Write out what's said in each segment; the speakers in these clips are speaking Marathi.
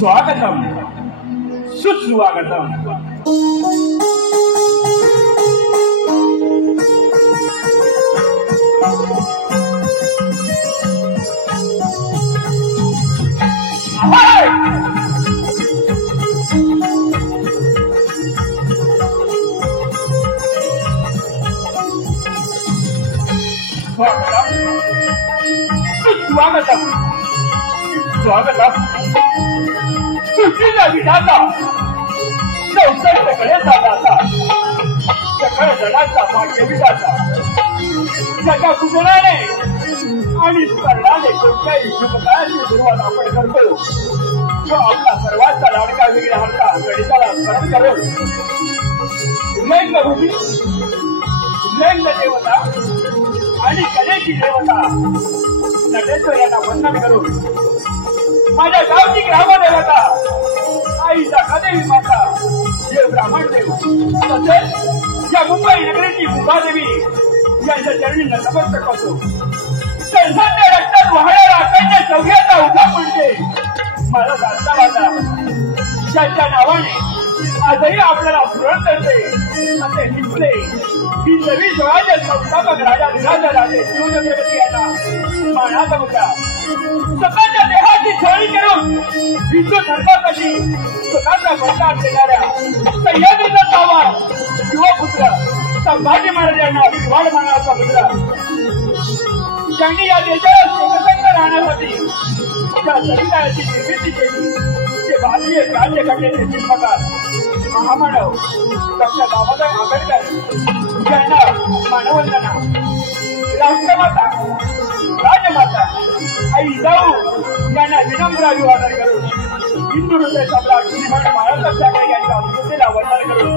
स्वागतम सुस्वागतम। स्वागतम स्वागतम सुशीला विधाता संसर्गकडे जाता सकळ जगाचा भाग्य विधाता जगा कुजणाने आणि करणारे कोणत्याही शुभकार्याची सुरुवात आपण करतो जो आपला सर्वांचा लाडका वेगळा हरता गणिताला स्मरण करून लिंगभूमी लिंग देवता आणि कलेची देवता नटेश्वर यांना वंदन करून माझ्या गावची ग्रामदेवता आईचा कदेवी माता देव ब्राह्मण देव तसेच या मुंबई नगरीची मुंबादेवी यांच्या चरणी नतमस्तक होतो. संसांच्या रक्तात वाहणारा अखंड सौर्याचा उभा म्हणजे माझा दाता माता ज्यांच्या नावाने आजही आपल्याला स्मरण करते असे शिकले ही नवी स्वराज्य संस्थापक राजा राजे शिवछत्रपती यांना मानाचा मुद्दा स्वतःच्या देहाची छळी करून हिंदू धर्मासाठी स्वतःचा बलिदान देणाऱ्या सह्याद्रीचा तावा युवपुत्र संभाजी महाराज यांना अभिवाद मानाचा मुद्दा त्यांनी या देशाला एकसंघ राहण्यासाठी त्या समुदायाची निर्मिती केली ते भारतीय राज्यघटनेचे शिल्पकार महामानव डॉक्टर बाबासाहेब आंबेडकर यांना मानवंदना. राष्ट्रमाता राजमाता आई जिजाऊ यांना विनम्र अभिवादन करून हिंदू हृदय सम्राट श्रीमंत महाराष्ट्र ठाकरे यांच्या स्मृतीला वंदन करून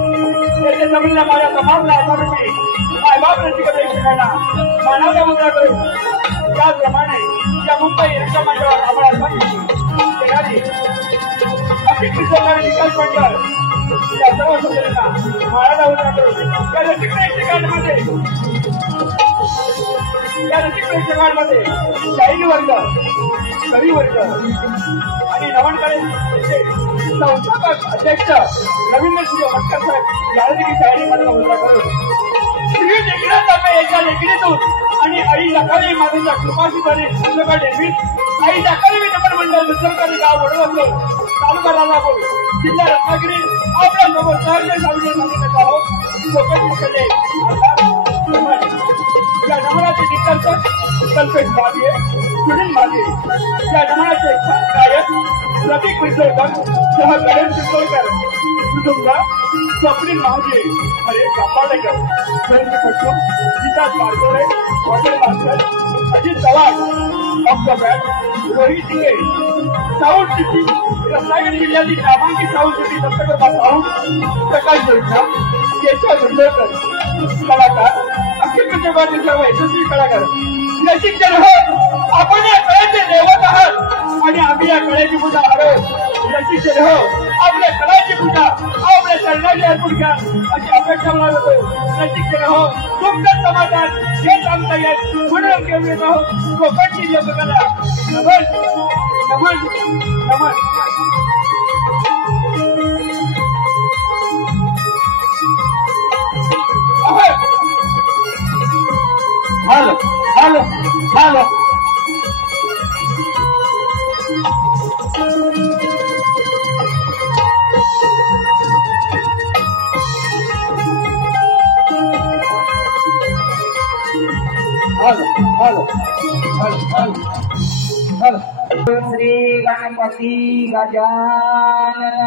त्याच्या जमिनीला माझ्या तमाम लाभार्थी मायबाप रसिकतेना मानाचा मुद्रा करून त्याप्रमाणे या मुंबई रंगमंडळावर आम्हाला येणारी विकास मंडळ या सर्व सदस्यांना महाराजा मुद्रा करून या रसिक प्रेक्षकांमध्ये शाहीर वर्ग कवी वर्ग आणि नवनकडे संस्थापक अध्यक्ष रवींद्र सिंह मटकर साहेब यांची शाहिरी मंडळ मुद्रा करून श्री लेखनातर्फे एका लेखणीतून आणि आई दाखवली मातेच्या कृपाशीद्वारे पुस्तका निर्मित आई दाखवली विज्ञापन मंडळ दुसरकारी गाव वडवलो तालुका राजापूर जिल्हा रत्नागिरी आपल्या सोबत सहर्ष सामील सांगितलं आहोत. या नमनाचे दिग्दर्शक कल्पेश भागे सुनील भागे या नमनाचे गायक प्रतीक पिंचोळकर सह गणेश पिंचोळकर कुटुंब स्वप्नील महाजे हरे कापाडेकर जयंत पट्टू गीता कारकोळे हॉटेल मास्टर अजित चव्हाण ऑक्टोबॅट रोहित टिके साऊंड सिटी रत्नागिरी जिल्ह्यातील नामांकित साऊंड सिटी दत्तप्रभा साऊंड प्रकाश जोईचा केशव सुंदरकर कलाकार अखिल कुटुंबातील सर्व यशस्वी कलाकार रसिक जन हो आपण या कळ्याचे दैवत आहात आणि आम्ही या कळ्याची पूजा आहोत. रसिक जन हो आपल्या कळ्याची पूजा आपल्या चरणाची अर्पण घ्या अशी अपेक्षा मला होतो. रसिक जन हो तुमचं समाधान हेच आमचं येत म्हणून घेऊन येत आहोत कोकणची लोककला. नमन नमन नमन. Hello hello hello Shri Ganpati Gajanan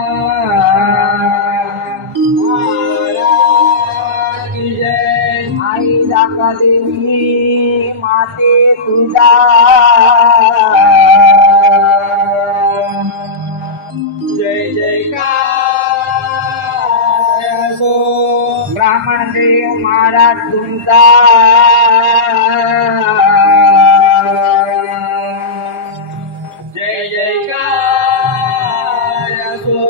Maharaj जय. आई दाखवली माते तुझा जय जयकार गो. ब्राह्मण देव महाराज तुमचा जय जयकार गो.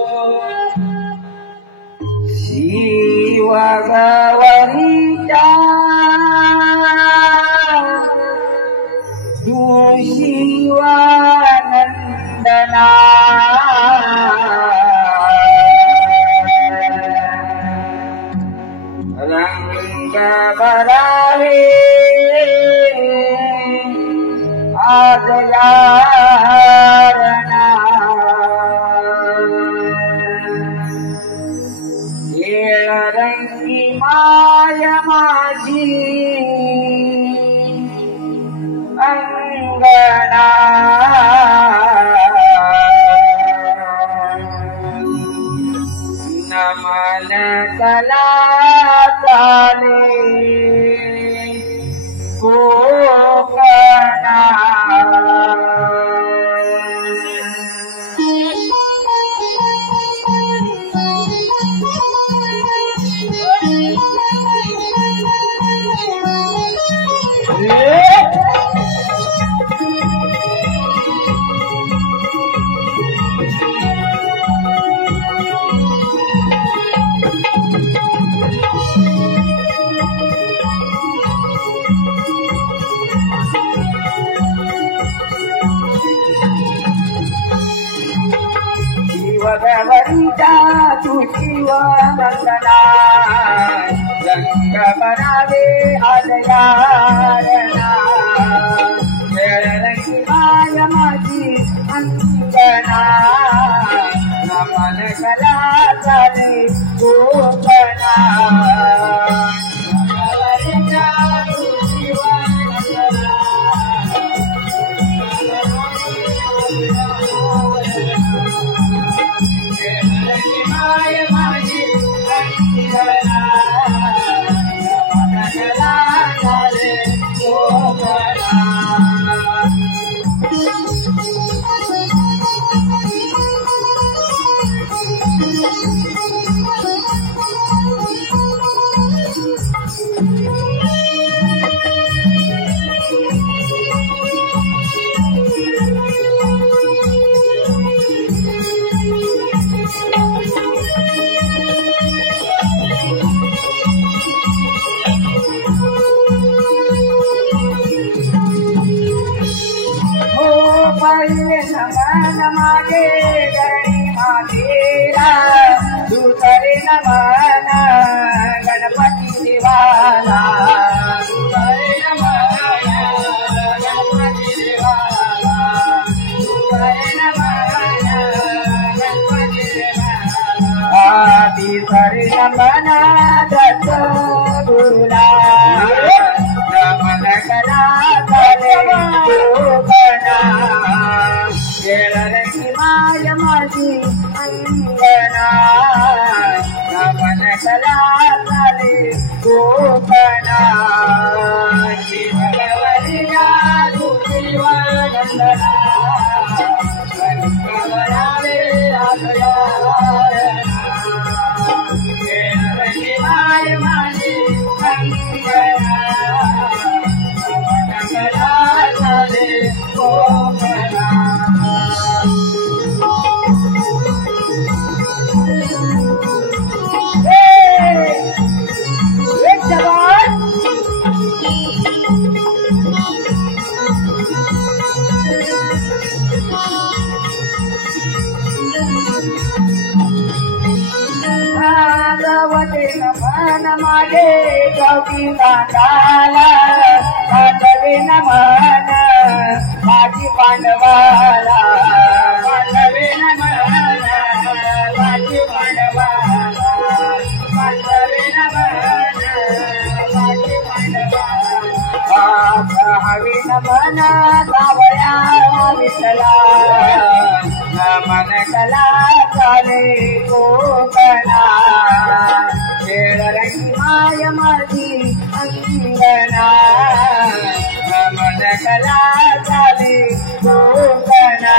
शिव गौरीच्या तू शिवानंदना रंग बराहे आज यारणा कला चाले कोकणा भगवंता तू शिव वंदना रंग बनावे आलयारणा रंगी माय माझी अंगना नमन कला चाले कोकणा भगवंता तू शिव वंदना नमन मागे गणी मातेरा दूसरे नमन गणपति देवाला दूसरे नमन गणपति देवाला दूसरे नमन गणपति देवाला तीसरे नमन दत्त गुरुला नमन कला चाले कोकणा रंगी माय माझी अंगना नमन कला चाले कोकणा भगवंता तू शिव वंदना रंग बनावे आलयारणा रंगी माय माझी अंगना नमन कला चाले कोकणा नमन मागे गौरी कांदाला माधवे नमन माझी पांडवाला माधवे नमन माझी पांडवाला माधवे नमन माझी पांडवाला हवी नमन सावया विठला नमन कला चाले कोकणा रंगी माय माझी अंगना नमन कला चाले कोकणा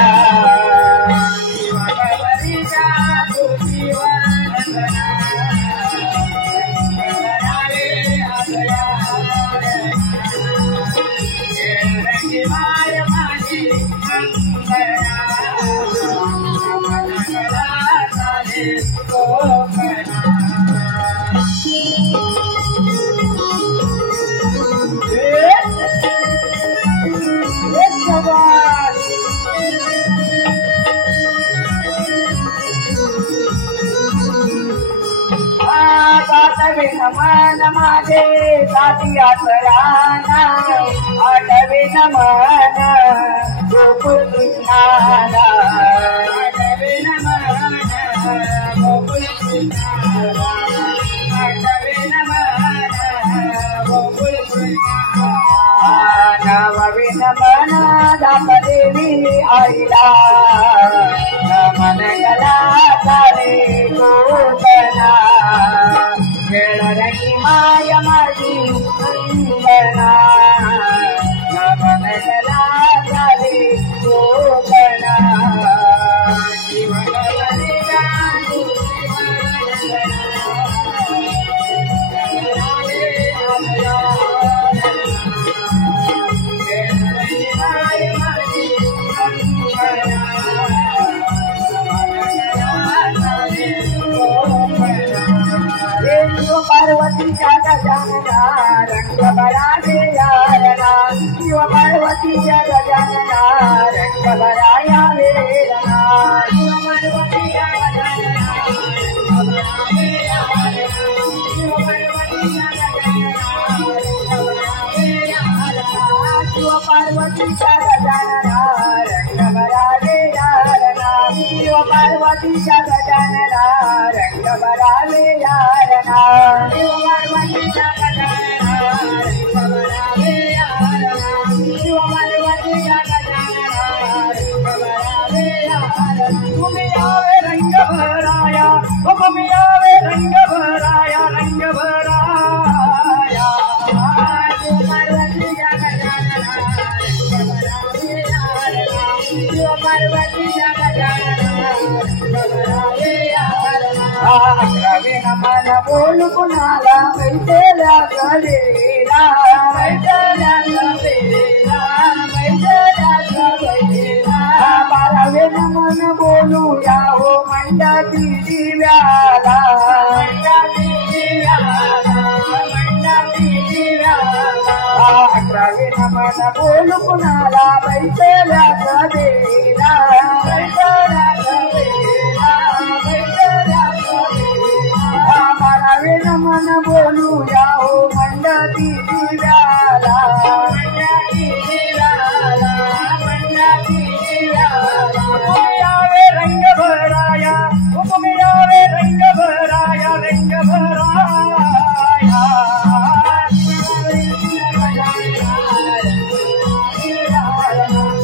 भगवंता तू शिव वंदना रंगी माय माझी अंगना नमन कला चाले कोकणा नमन मागे साथिया सराना आठवे नमन गोकुल कृष्णाला आठवे नमन गोकुल कृष्णाला आठवे नमन गोकुल कृष्णाला नववे नमन दापदेवी आईला नमन कला चाले कोकणा पार्वतीच्या गजानना रंग बराले यारना शिव पार्वतीच्या गजानना रंग बराया वेरना शिव पार्वतीच्या गजानना रंग बराले यारना शिव पार्वतीच्या गजानना रंग बराले यारना शिव पार्वतीच्या गजानना रंग बराले यारना शिव पार्वतीच्या गजानना रंग बराले यारना शिव पार्वतीच्या गजानना रंग बराले यारना तुम्ही यावे रंग भराया तुम्ही यावे रंग भराया रंग भराया शिव पार्वतीच्या गजानना रंग बराले यारना शिव पार्वतीच्या गजानना रंग बराले यारना अकरावे नमन बोल कुणाला मैत्र्या कलेला मैत्र्या कलेला मैत्र्या कलेला बारावे नमन बोलूया हो मंडपी दिव्याला मंडपी दिव्याला मंडपी दिव्याला अकरावे नमन बोल कुणाला मैत्र्या कलेला मैत्र्या कलेला मैत्र्या बारावे नमन बोलूया हो मंडपी दिव्याला मंडपी दिव्याला मंडपी दिव्याला तुम्ही यावे रंग भराया तुम्ही यावे रंग भराया रंग भराया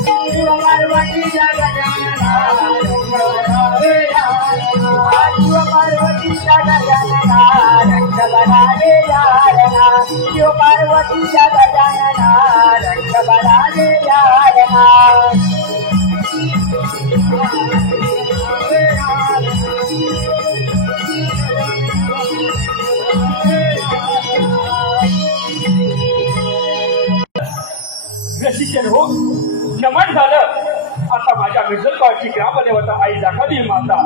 शिव पार्वतीच्या गजानना रंग बराले यारना शिव पार्वतीच्या गजानना रंग बराले यारना शिव पार्वतीच्या गजानना रंग बराले यारना रसिकन हो क्षमण झालं. आता माझ्या मिसळगावची ग्रामदेवता आई जाखावी माता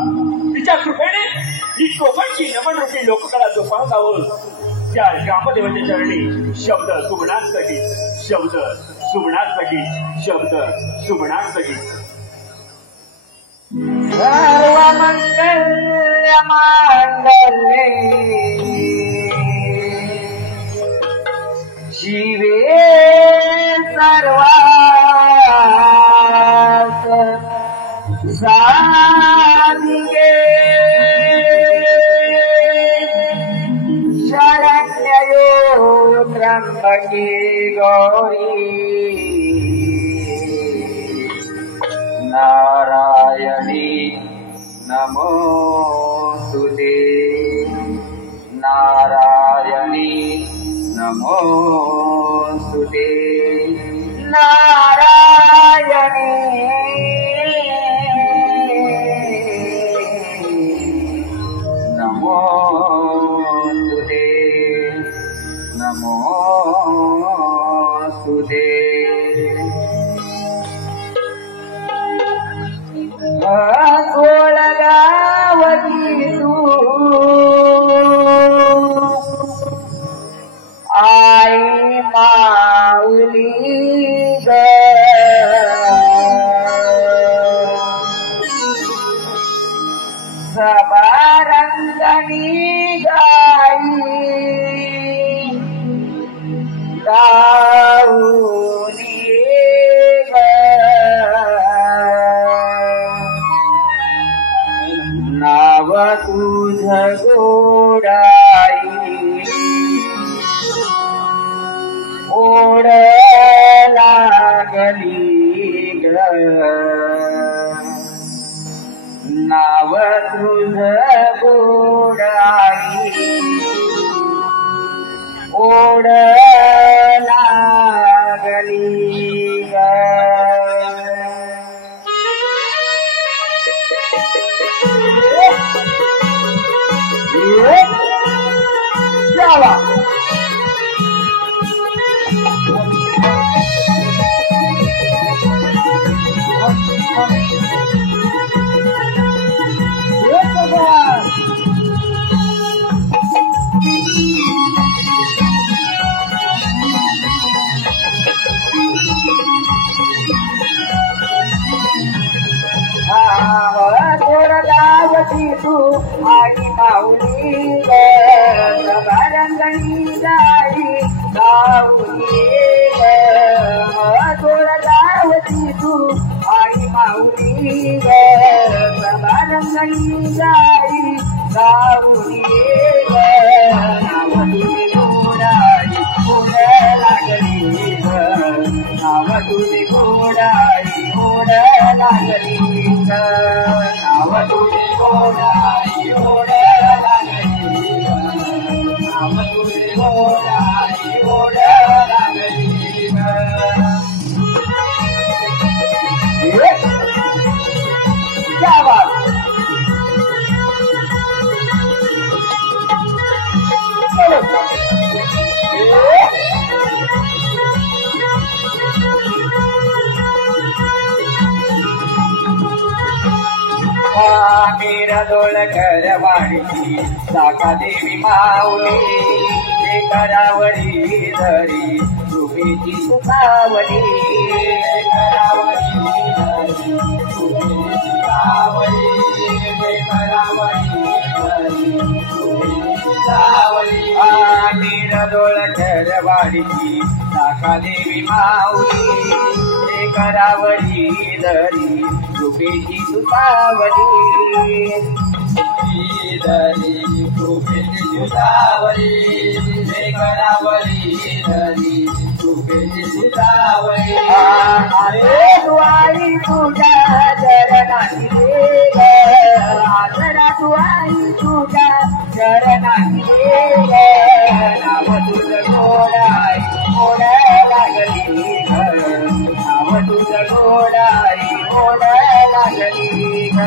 तिच्या कृपेने ही कोकणची नमनरूपी लोककला जोपासत आहोत. त्या ग्रामदेवतेच्या चरणी शब्द सुमनांसाठी शब्द सुमनांसाठी शब्द सुमनांसाठी सर्व मंगल्य मांगल्ये शिवे सर्वार्थ साधिके शरण्यो त्र्यंबके गौरी नारायणी नमोस्तुते नारायणी नमोस्तुते नारायणी नमोस्तुते नमोस्तुते सोळगावती तू आई माऊली ग सबारंगणी गाई गाऊली ग नाव तुझ गोडाई ओढ लागली ग नाव तुझ गोडाई ओढ लागली ग होती तू आई माऊली ग सभारंगणी जाई माऊली ग थोडा होती तू आई माऊली ग सभारंगणी जाई माऊली ग नाव तुझे गोडाई गोड लागली ग नाव तुझे गोडाई गोड लागली ग नाव तुझे गोडाई गोड लागली ग नाव तुझे गोडाई गोड लागली ग क्या बात मेरा डोळ करवाडी साका देवी माऊली ते करावरी धरी सुभेची सुखावली करावरी धरी सुभेची सुखावली करावरी धरी सुभेची सुखावली मेरा डोळ करवाडी साका देवी माऊली ते करावरी धरी सुभेची सुखावली धरी सुभेची सुखावली करावरी धरी सुभेची सुखावली अरे तू आई तुझ्या चरणाची ग आदरा तू आई तुझ्या चरणाची ग नाव तुझं गोडाई गोड लागली ग नाव तुझं गोडाई गोड लागली ग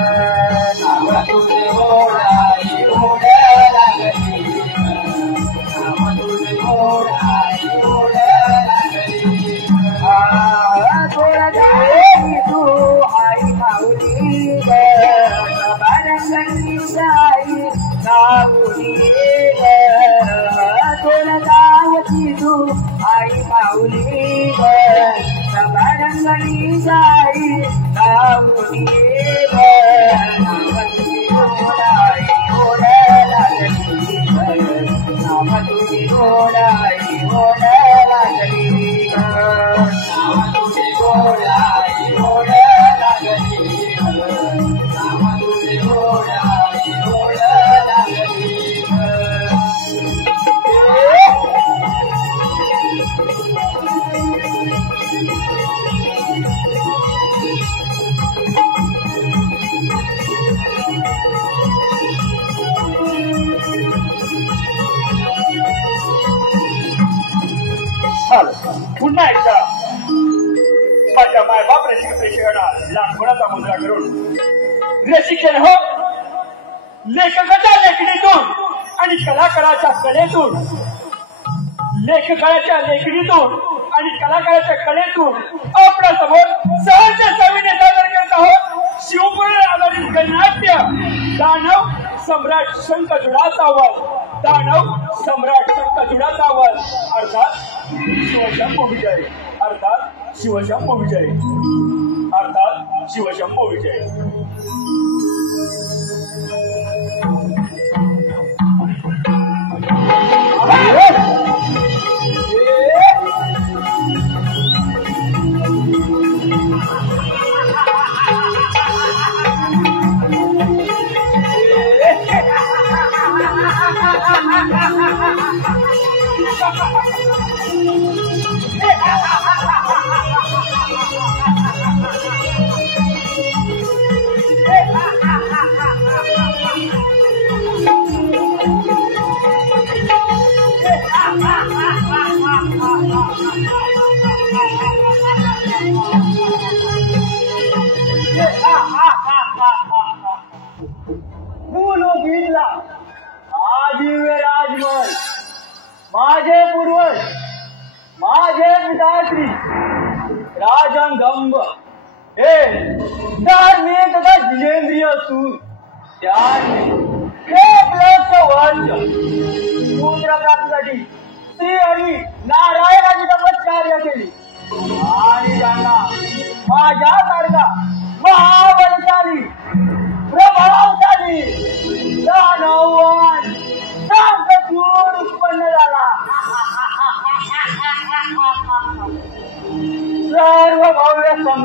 नाव तुझे गोडाई गोड लागली ग नाव तुझे गोडाई गोड लागली तू आई माऊली ग सभारंगणी जाई माऊली ग थोडा गावती तू आई माऊली ग सभारंगणी जाई माऊली ग नाव तुझी गोडाई गोड लागली ग नाव तुझी गोडाई गोड लागली ग नाव तुझी गोडाई गोड लागली ग नाव तुझी गोडाई गोड लागली ग पुन्हा एकदा माझ्या मायबाप रसिक प्रेक्षकांना लहानपणाचा मुद्रा करून रसिकन हो लेखकाच्या लेखणीतून आणि कलाकाराच्या कलेतून लेखकाच्या लेखणीतून आणि कलाकाराच्या कलेतून आपल्यासमोर सहज सविने सादर करत आहोत शिवपुरी आधारित गणनाट्य दानव सम्राट शंखचूडाचा आवाज दानव सम्राट शंखचूडाचा आवाज अर्थात शिवशंभू विजय अर्थात शिवशंभू विजय अर्थात शिवशंभू विजय भूलोकीतला आदिव्य राजमल माझे पूर्वज माझे पिताश्री राजंगंब हे धार्मिक तथा जिनेंद्रिय सूर त्याने एक लक्ष वर्ष पुत्र प्राप्तीसाठी श्री हरी नारायणाची तपश्चर्या केली आणि त्यांना माझ्यासारखा महाबलशाली प्रभावशाली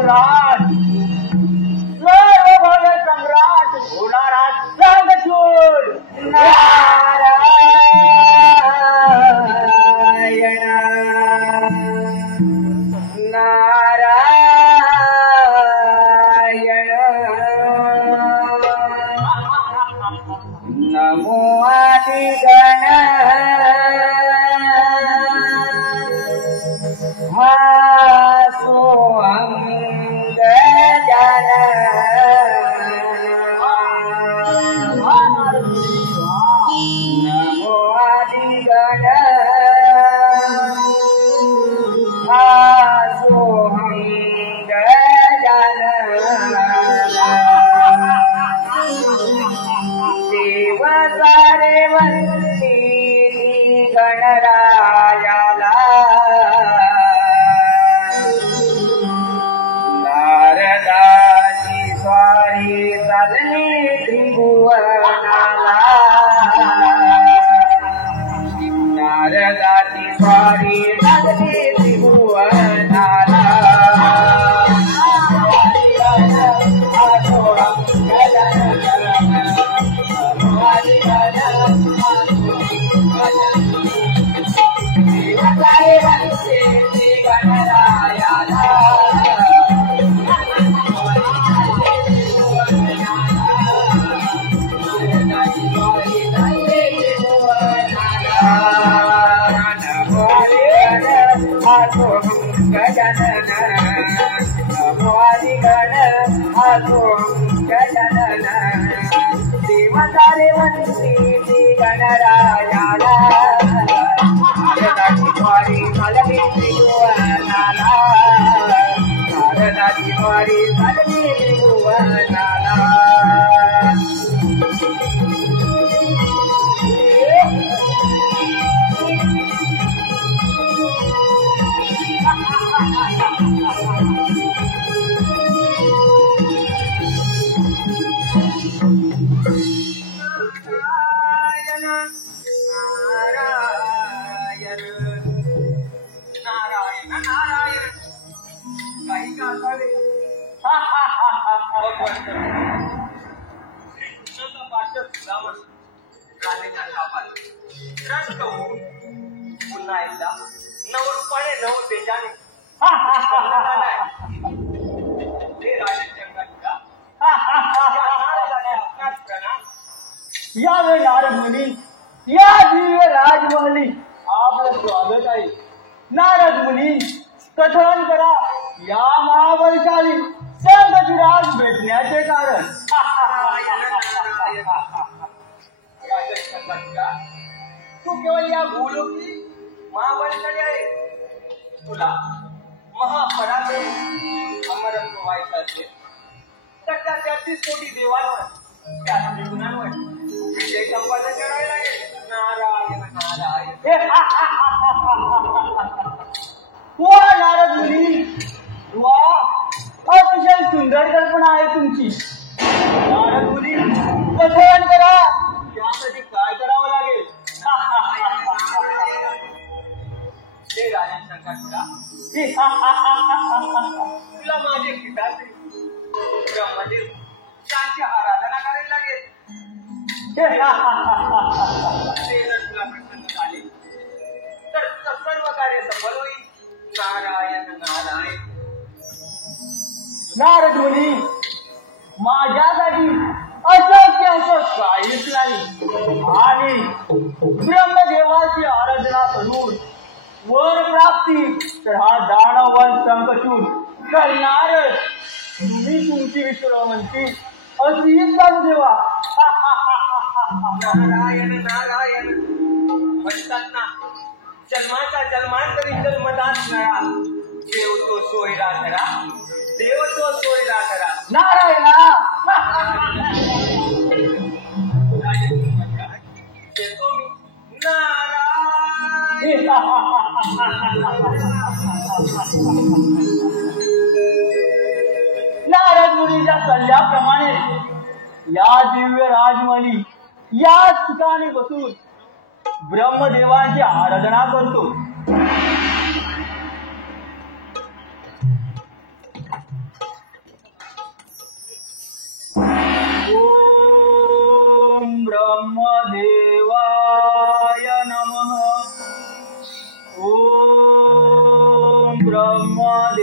सम्राट सर्व भव्य सम्राट होणारा संकचूड नारायण नारायण नमो आदिगण सोऽहं नमो आदिगण सोऽहं देव सारे वंदी गणरायाला नारदाची स्वारी चालली त्रिभुवनाला नारदाची स्वारी चालली त्रिभुवनाला देवतारे वंदी गणरायाला नारदाची स्वारी चालली त्रिभुवनाला नारदाची स्वारी चालली त्रिभुवनाला पुन्हा एकदा नवरपणे नव तेजाने यावे नारद मुनी या दिव्य राजमहली आपलं स्वागत आहे नारद मुनी कथन करा या महाबलशाली संतचूडास भेटण्याचे कारण तू केवळ या भूलोकी महाबलशाली आहे तुला महापराक्रम अमरत्व व्हायचं असेल तर त्या 33 कोटी देवांवर त्या गुणांवर विजय संपादन करावे लागेल नारायण नारायण वा नारद मुनी वा अतिशय सुंदर कल्पना आहे तुमची नारद मुनी कथन करा त्यासाठी काय करावं लागेल ते राजा शंकरचूडा तुला माझे पिताचे ब्रह्मदेव त्यांची आराधना करायला लागेल ते जर तुला प्रसन्न झाले तर सर्व कार्य सफल होईल नारायण नारायण नारद मुनी माझ्यासाठी अशक्य असं काहीच नाही आणि ब्रह्मदेवाची आराधना करून वर प्राप्ती तर हा दानवन संकटून करणार तुम्ही तुमची विश्वमंती अशीच चालू देवा नारायण नारायण म्हणतात ना जन्माचा जन्मांतरी जन्मदास नळा देव तो सोयरा करा देव तो सोयरा करा नारायणा नारद मुनीच्या सल्ल्याप्रमाणे या दिव्य राजमहली याच ठिकाणी बसून ब्रह्मदेवांची आराधना करतो ब्रह्मदेवाय नमः. ओम ब्रह्मदेवाय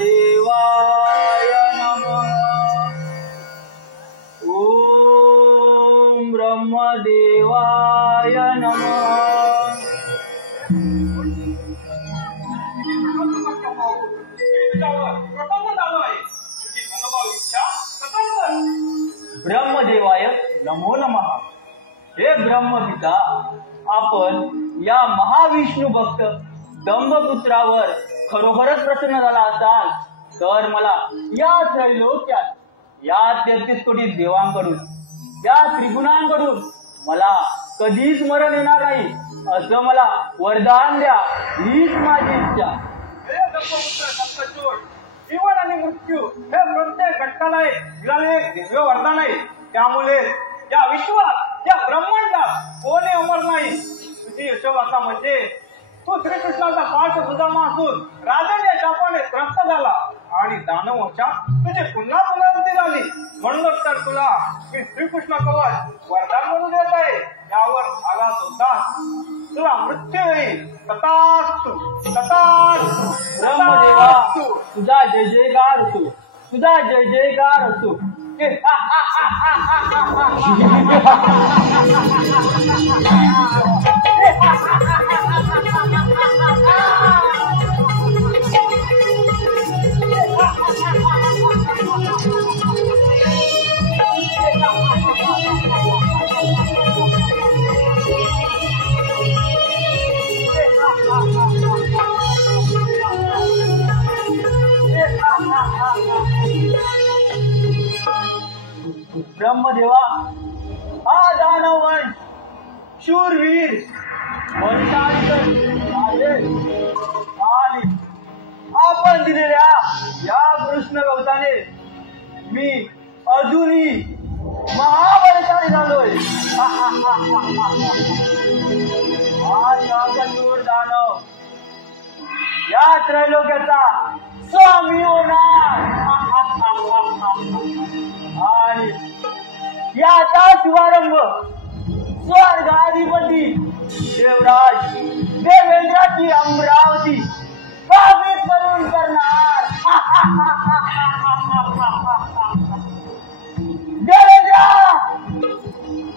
नमः. ओम ब्रह्मदेवाय नमः. ब्रह्मदेवाय नमो नमः. हे ब्रह्मपिता, आपण या महाविष्णू भक्त दंभपुत्रावर खरोखरच प्रसन्न झाला असाल तर मला या त्रैलोक्यात या 33 कोटी देवांकडून या त्रिगुणांकडून मला कधीच मरण येणार नाही असं मला वरदान द्या. हीच माझी इच्छा. हे दंभपुत्र सप्तचूड, जीवन आणि मृत्यू हे प्रत्येक घटकाला मिळालेले एक दिव्य वरदान आहे. त्यामुळे या विश्वात या ब्रह्मांडात कोणी अमर नाही. तुझी यशोगाथा म्हणजे तू श्रीकृष्णाचा पाठ सुदामा असून राजाच्या शापाने त्रस्त झाला आणि दानवशा तुझी पुन्हा पुनरावृत्ती झाली. म्हणूनच तर तुला मी श्रीकृष्ण कवच वरदान म्हणून देत आहे. यावर आला सुद्धा तुला मृत्यू येईल. तथास्तु तथास्तु. ब्रह्मदेवा, तुझा जय जयकार असो, तुझा जय जयकार असो. ब्रह्मदेवा, हा दानववंश शूरवीर वंशांतर आणि आपण दिलेल्या या कृष्ण गवताने मी अजूनही महाबलशाली झालोय. हा शूर दानव या त्रैलोक्याचा स्वामी होणार. आणि याचा शुभारंभ स्वर्गाधिपती देवराज देवेंद्राची अमरावती स्थापित करून करणार. देवेंद्र,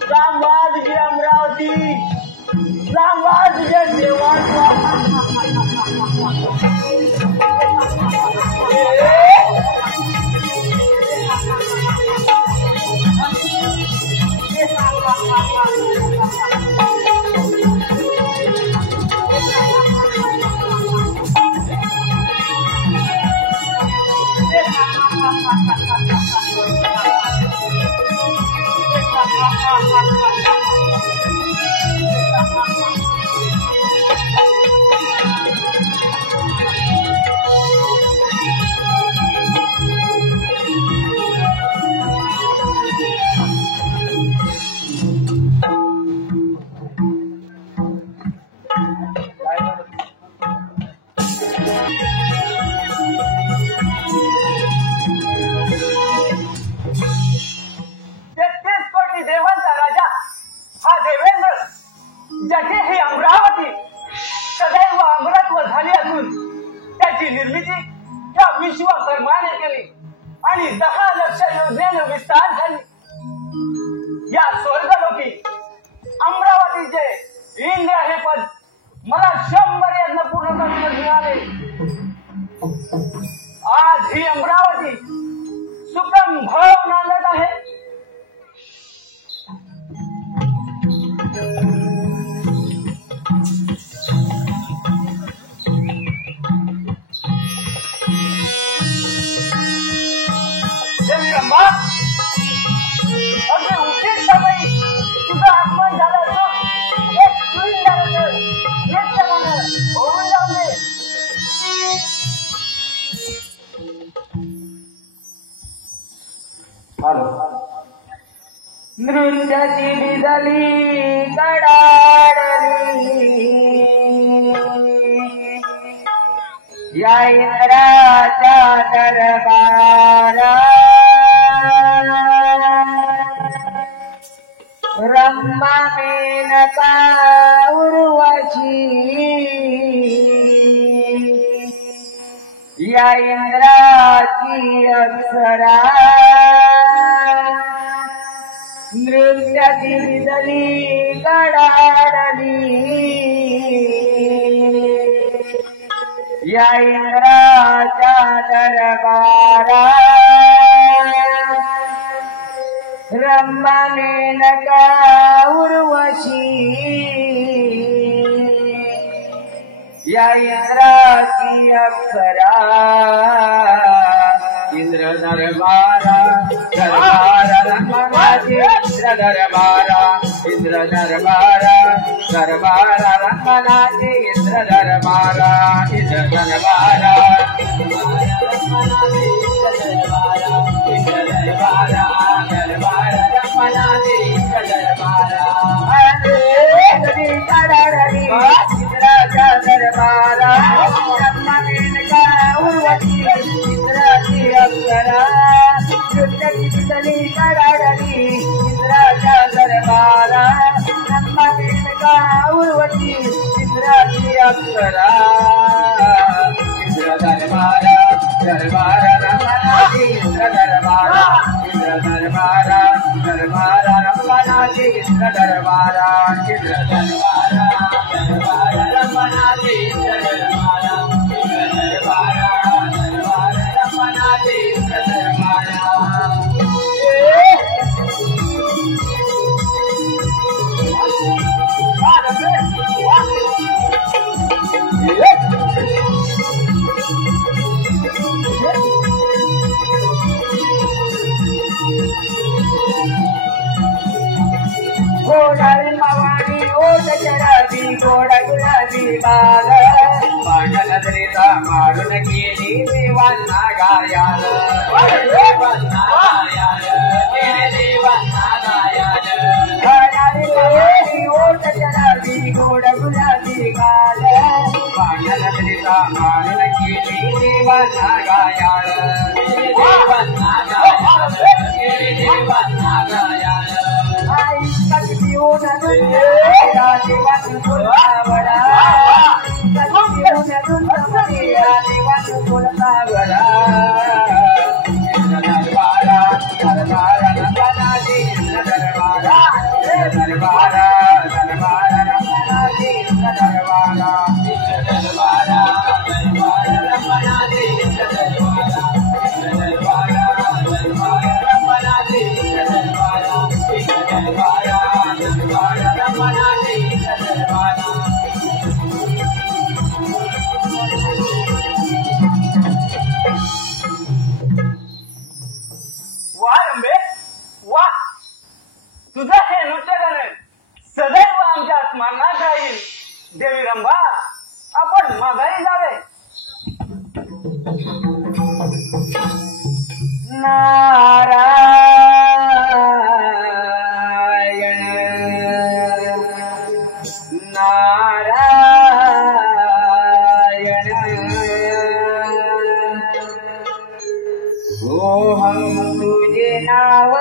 सांभाळ तुझी अमरावती, सांभाळ तुझ्या देवाचा. ज्याची ही अमरावती सदैव अमरत्व झाली असून त्याची निर्मिती या विश्वकर्माने केली आणि 10 लक्ष योजनेने विस्तार झाली. या स्वर्गलोकी अमरावतीचे इंद्र हे पद मला 100 यज्ञ पूर्ण करून मिळाले. आज ही अमरावती सुखम भव नांदत आहे. अगदी उचित समय तुझं आगमन झालं असं एक सुंदर नृत्यगानं होऊन जाऊ दे. नृत्याची बिजली कडाडली या इंद्राच्या दरबारा रम्मा मेनका उर्वशी या इंद्राची अप्सरा नृत्य दिली कडाडली या इंद्राच्या दरबारा रम्मा मेनका उर्वशी या इंद्राची अप्सरा इंद्र दरबारा दरबारा रमणाची इंद्र दरबारा दरबारा रमणाची इंद्र दरबारा दरबारा रमणाची दरबारा इंद्राच्या दरबारा रम्मा मेनका उर्वशी इंद्राची अप्सरा नृत्यली कडाडली इंद्राच्या दरबारा रम्मा मेनका उर्वशी इंद्राची अप्सरा इंद्र दरबारा रमणाची इंद्र दरबारा रमणाची इंद्र दरबारा रमणाची इंद्र दरबारा रमणाची इंद्र दरबारा गोडाळी मावाणी ओढ चढावी गोड गुलाबी बाल पांढनदरीचा मारून गेली देवांना गायाल देवांना गायाल गोडाळी ओढ चढावी गोड गुलाबी बाल पांढनदरीचा मारून गेली देवांना गायाल देवांना गायाल आई कटियों नदुंदे रानीवान कुलतावरा कटियों नदुंदे रानीवान कुलतावरा दरबारा रमणाची दरबारा रमणाची दरबारा रमणाची दरबारा रमणाची दरबारा तुझं हे नृत्यगान सदैव आमच्या स्मरणात राहील. देवी रंभा, आपण माघारी जावे. नारायण नारायण सोहम तुझे नाव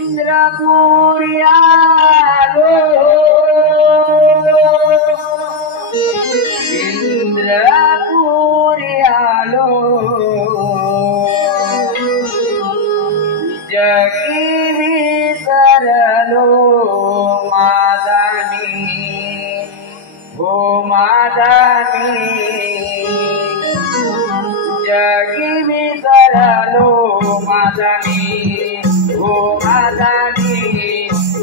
इंद्रपुरी आलो इंद्रपुरी आलो जगी विसरलो माझा मी हो माझा मी जगी विसरलो माझा मी हो माझा मी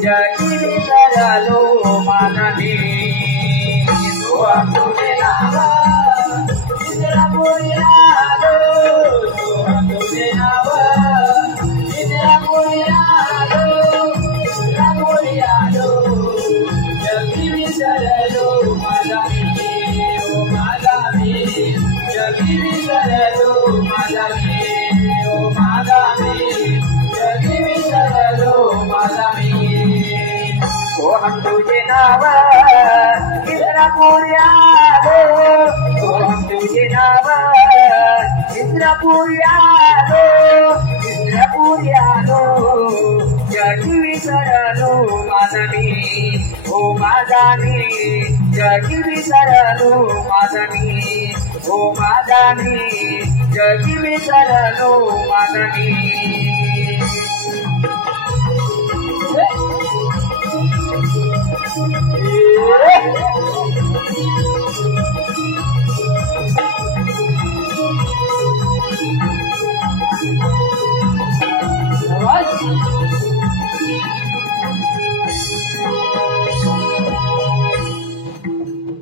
जगी विसरलो माझा मी सोहम तुझे नाव इंद्रपुरी आलो सोहम तुझे नाव इंद्रपुरी आलो इंद्रपुरी आलो जगी विसरलो माझा मी हो माझा मी जगी विसरलो माझा मी हो माझा मी जगी विसरलो माझा मी सोहम तुझे नाव इंद्रपुरी आलो सोहम तुझे नाव इंद्रपुरी आलो इंद्रपुरी विसरलो माझा मी हो माझा मी जगी विसरलो माझा मी हो माझा मी जगी विसरलो माझा मी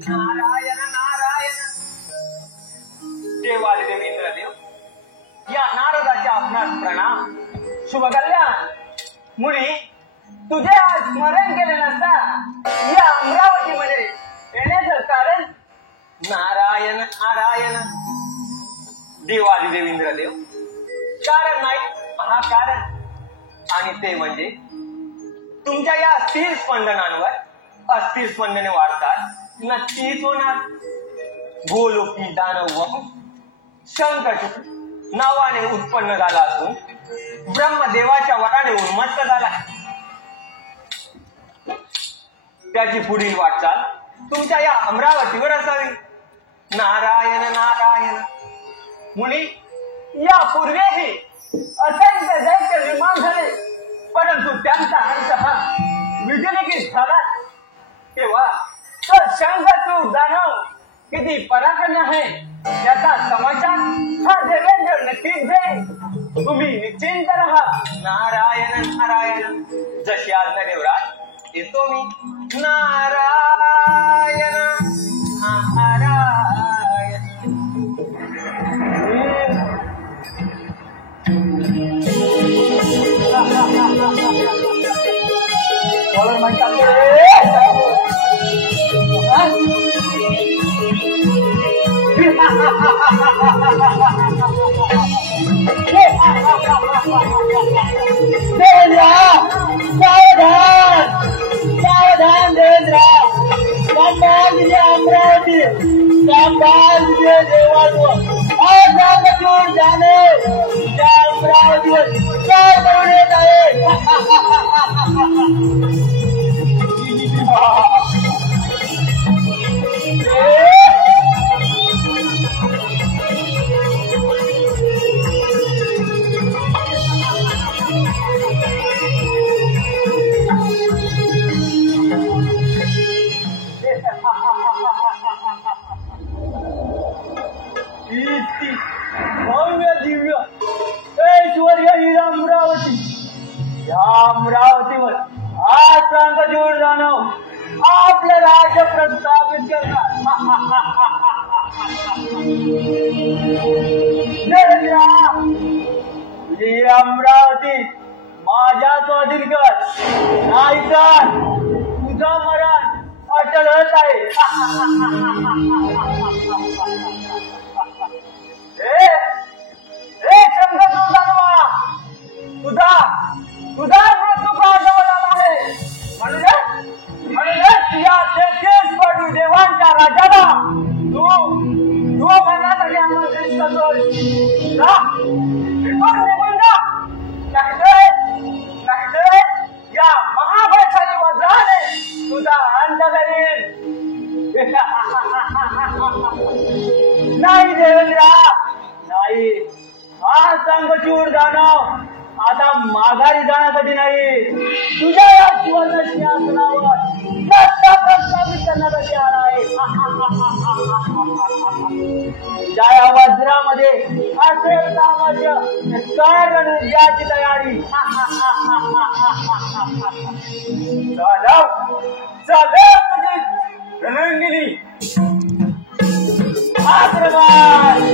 नारायण नारायण देवादिदेव इंद्रदेव या नारदाच्या आपणास प्रणाम शुभ कल्याण मुनी तुझे आज स्मरण केले नसता या अमरावतीमध्ये येण्याचं कारण नारायण नारायण देवादिदेव इंद्रदेव कारण नाही हा कारण आणि ते म्हणजे तुमच्या या स्थिर स्पंदनांवर अस्थिर स्पंदने वाढतात नक्कीच होणार गोलोकी दानव वंश शंखचूड नावाने उत्पन्न झाला असून ब्रह्मदेवाच्या वराने उन्मत्त झाला त्याची पुढील वाटचाल तुमच्या या अमरावतीवर असावी नारायण नारायण मुनी यापूर्वीही असंख्य दैत्य निर्माण झाले परंतु त्यांचा अंत हा विजलिकीत झाला तेव्हा तो शंखचूड दानव किती पराक्रमी आहे याचा समाचार हा देवेंद्र नक्कीच देईल तुम्ही निश्चिंत राहा नारायण नारायण जशी आज्ञा देवराज येतो मी नारायण नारायण सावधान देवेंद्र संभाजी अमरावती संभाजी देवालवर शंखचूड जाणे त्या अमरावतीवर काय करून येत आहे भव्य दिव्य ऐश्वर्य ही अमरावती या अमरावतीवर आज शंखचूड दानव आपलं राज्य प्रस्थापित करणार ही अमरावती माझ्या स्वाधीन कर नाहीतर तुझं मरण अटळच आहे शंखचूड दानवा तुझा मृत्यू पाठवला आहे म्हणूनच या 33 कोटी देवांच्या राजाला तू मनासाठी आमंत्रित करतोय निघून जा नाहीतर या महाबळशाली वज्राने तुझा अंत करील नाही देवेंद्र नाही हा शंखचूड दानव आता माघारी जाण्यासाठी नाही तुझ्या या सुवर्ण सिंहासनावर सत्ता प्रस्थापित करण्यासाठी आला आहे तुझ्या या वज्रामध्ये असेल सामर्थ्य रणुद्याची तयारी चालव तुझी रणंगिनी आक्रमण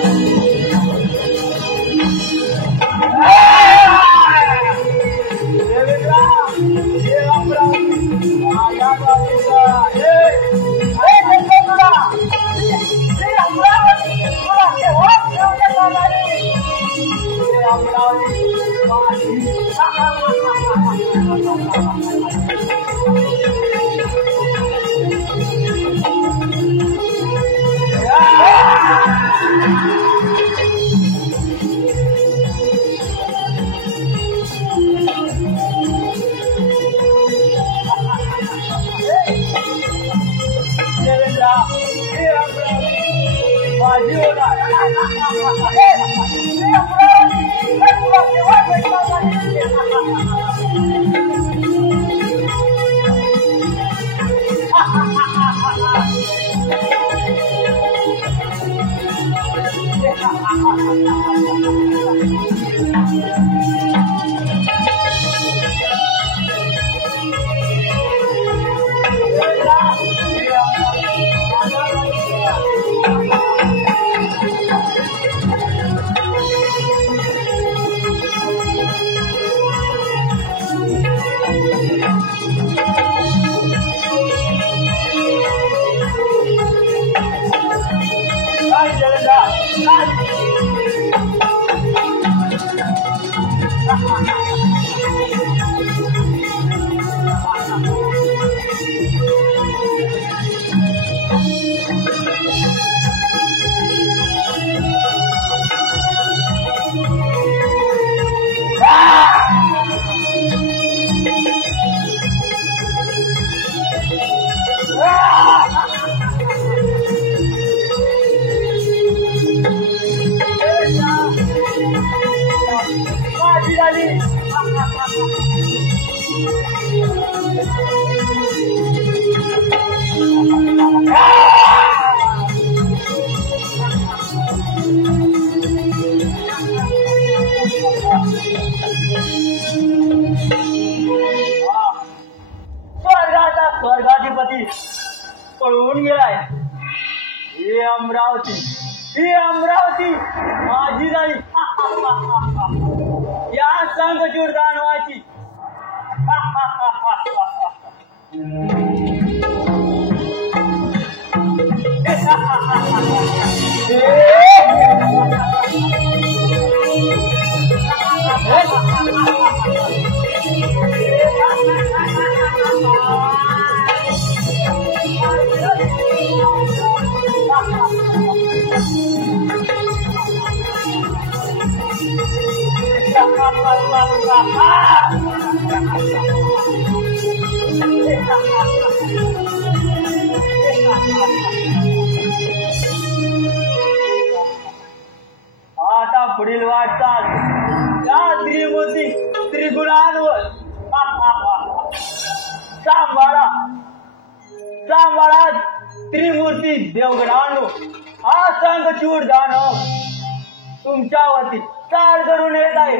स्वर्गाधिपती पळून गेलाय. ही अमरावती माझी झाली. या संघचूड दानवाची. आता पुढील वाटचाल या त्रिमूर्ती त्रिगुणांवर. सांभाळा त्रिमूर्ती देवगणांनो. हा संघचूड दानव तुमच्यावरती चाल करून येत आहे.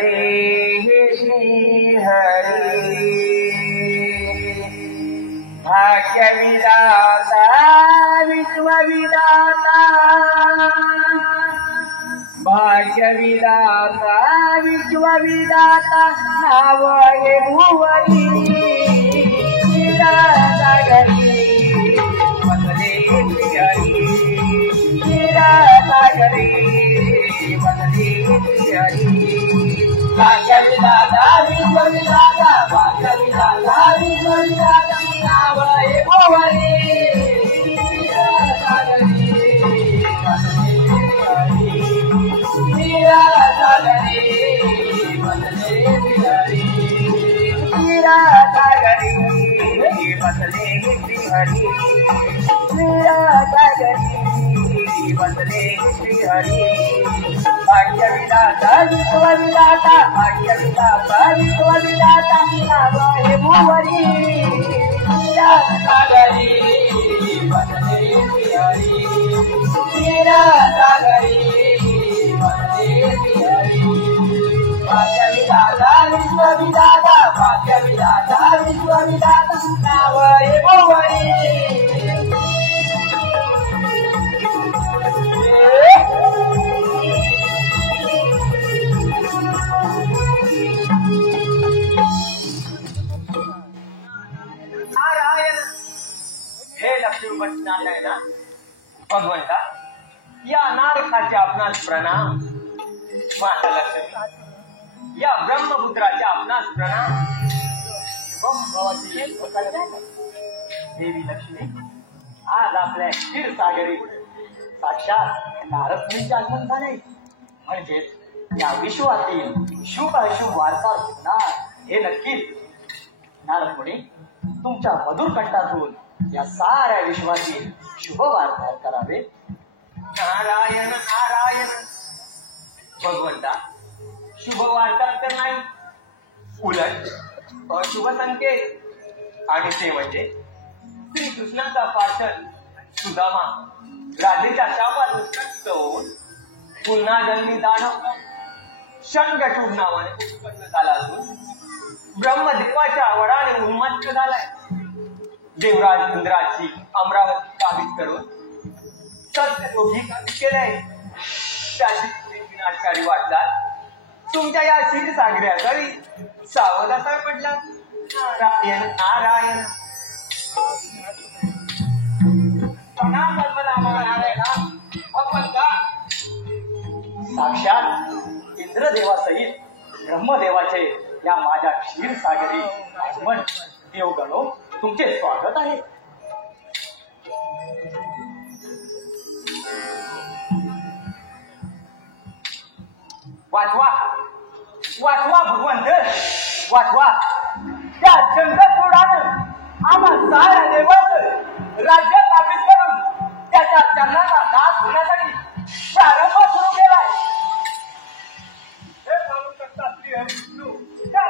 बसले श्री हरी भाग्यविधाता विश्वविधाता भाग्यविधाता विश्वविधाता नाव हे भुवरी निरासागरी बसले श्रीहरी निरासागरी बसले श्रीहरी भाग्यविधाता विश्वविधाता भाग्यविधाता विश्वविधाता नाव हे भुवरी निरासागरी बसले श्रीहरी निरासागरी बसले श्रीहरी निरासागरी बसले श्रीहरी निरासागरी बसले श्रीहरी भाग्यविधाता विश्वविधाता भाग्यविधाता विश्वविधाता नाव हे भुवरी निरासागरी बसले श्रीहरी निरासागरी भाग्यविधाता विश्वविधाता भाग्यविधाता विश्वविधाता नाव हे भुवरी नारायण हे लक्ष्मीपतीनारायणा भगवंता या नारकाचे आपणास प्रणाम माता लक्ष्मी या ब्रह्मपुत्राचे आपणास प्रणाम देवी लक्ष्मी आज आपल्या क्षीरसागरी साक्षात नारदमुनीचे आगमन झाले म्हणजेच या विश्वातील शुभ अशुभ वार्ता होणार हे नक्कीच नारदमुनी तुमच्या मधुर कंठातून या साऱ्या विश्वातील शुभ वार्ता करावे नारायण नारायण भगवंता शुभ वार्ता तर नाही उलट अशुभ संकेत आणि ते म्हणजे श्रीकृष्णाचा पार्षद सुदामा राधेच्या शापात त्रस्त होऊन पुन्हा जन्मी दानव शंखचूड नावाने उत्पन्न झाला असून ब्रह्मदेवाच्या वडाने उन्मत्त झालाय देवराज इंद्राची अमरावती काबीज करून सत्ययोगी काबीज केलंय त्याची विनाशकारी वाटतात तुमच्या या क्षीरसागऱ्या तरी सावध असा पडला नारायण नारायण साक्षात इंद्रदेवासहित ब्रह्मदेवाचे या माझ्या क्षीरसागरी आगमन देवगणो तुमचे स्वागत आहे वाचवा वाचवा भगवंत वाचवा त्या शंखचूडानं आम्हा साऱ्या देवाचं राज्य स्थापित करून त्याच्या चरणाचा नाश होण्यासाठी प्रारंभ सुरू केलाय हे सांगू शकता श्री हरिविष्णू त्या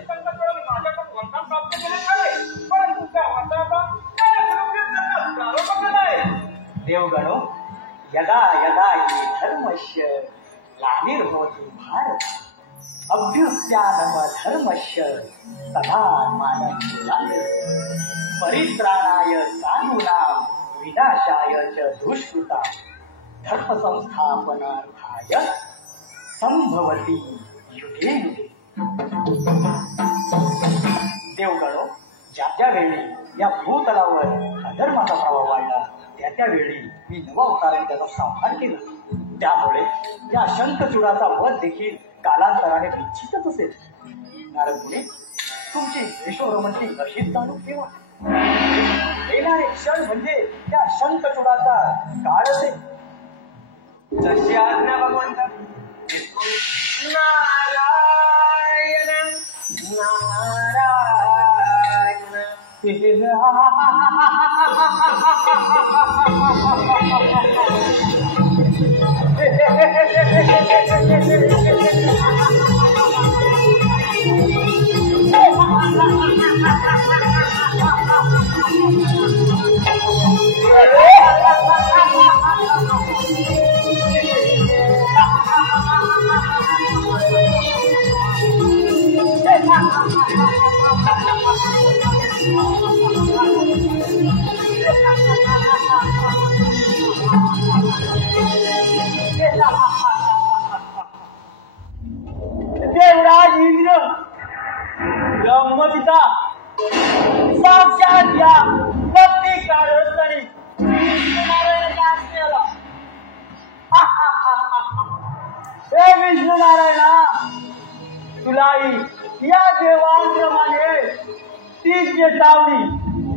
शंखचूडाने माझ्याकडून वरदान प्राप्त केले नाही परंतु त्या वरदानाचा प्रारंभ केलाय देवगणो यदा यदा हि धर्मस्य ग्लानिर्भवति भारत अभ्युत्थानम धर्मस्य तदात्मानं परित्राणाय साधूनां विनाशाय च दुष्कृतां धर्मसंस्थापनार्थाय संभवति युगे युगे देवगणो ज्या त्यावेळी या भूतलावर अधर्माचा प्रभाव वाढला त्या त्यावेळी मी नवावताराने त्याचा संहार केला त्यामुळे या शंखचूडाचा वध देखील कालांतराने निश्चितच असेल नारदमुनी तुमची विश्वभ्रमंती अशीच चालू ठेवा येणारे क्षण म्हणजे त्या शंखचूडाचा काळ असेल जशी आज्ञा भगवंत नारायण देवराज इंद्र ब्रह्मपिता साक्षात या भक्ती कारस्थानी विष्णुनारायणाच्या असलेला हे विष्णुनारायणा तुलाही या देवांप्रमाणे तीच चेतावणी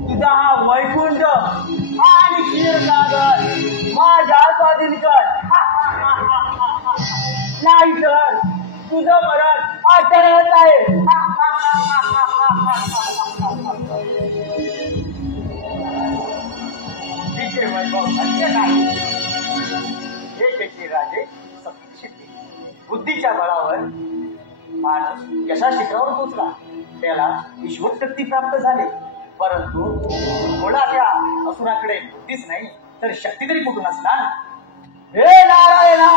तुझा हा वैकुंठ आणि क्षीरसागर माझ्या स्वाधीन कर नाही तर तुझं मरण आचरत आहे तिचे वैभव अन्य नाही हे त्याचे राजे सत्य बुद्धीच्या बळावर माणूस यशा शिखरावर पोचला त्याला ईश्वर शक्ती प्राप्त झाली परंतु थोडा त्या असुराकडे बुद्धीच नाही तर शक्ती तरी कुठून असणार हे नारायणा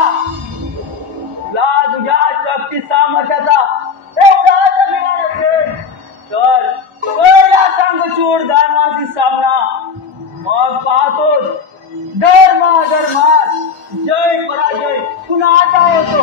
तुला तुझ्या शक्ती सामर्थ्याचा एवढाच अभिमान असेल तर या सांगचूर दानवाशी सामना मग पाहतोच धर्मात जय पराजय पुन्हा आता होतो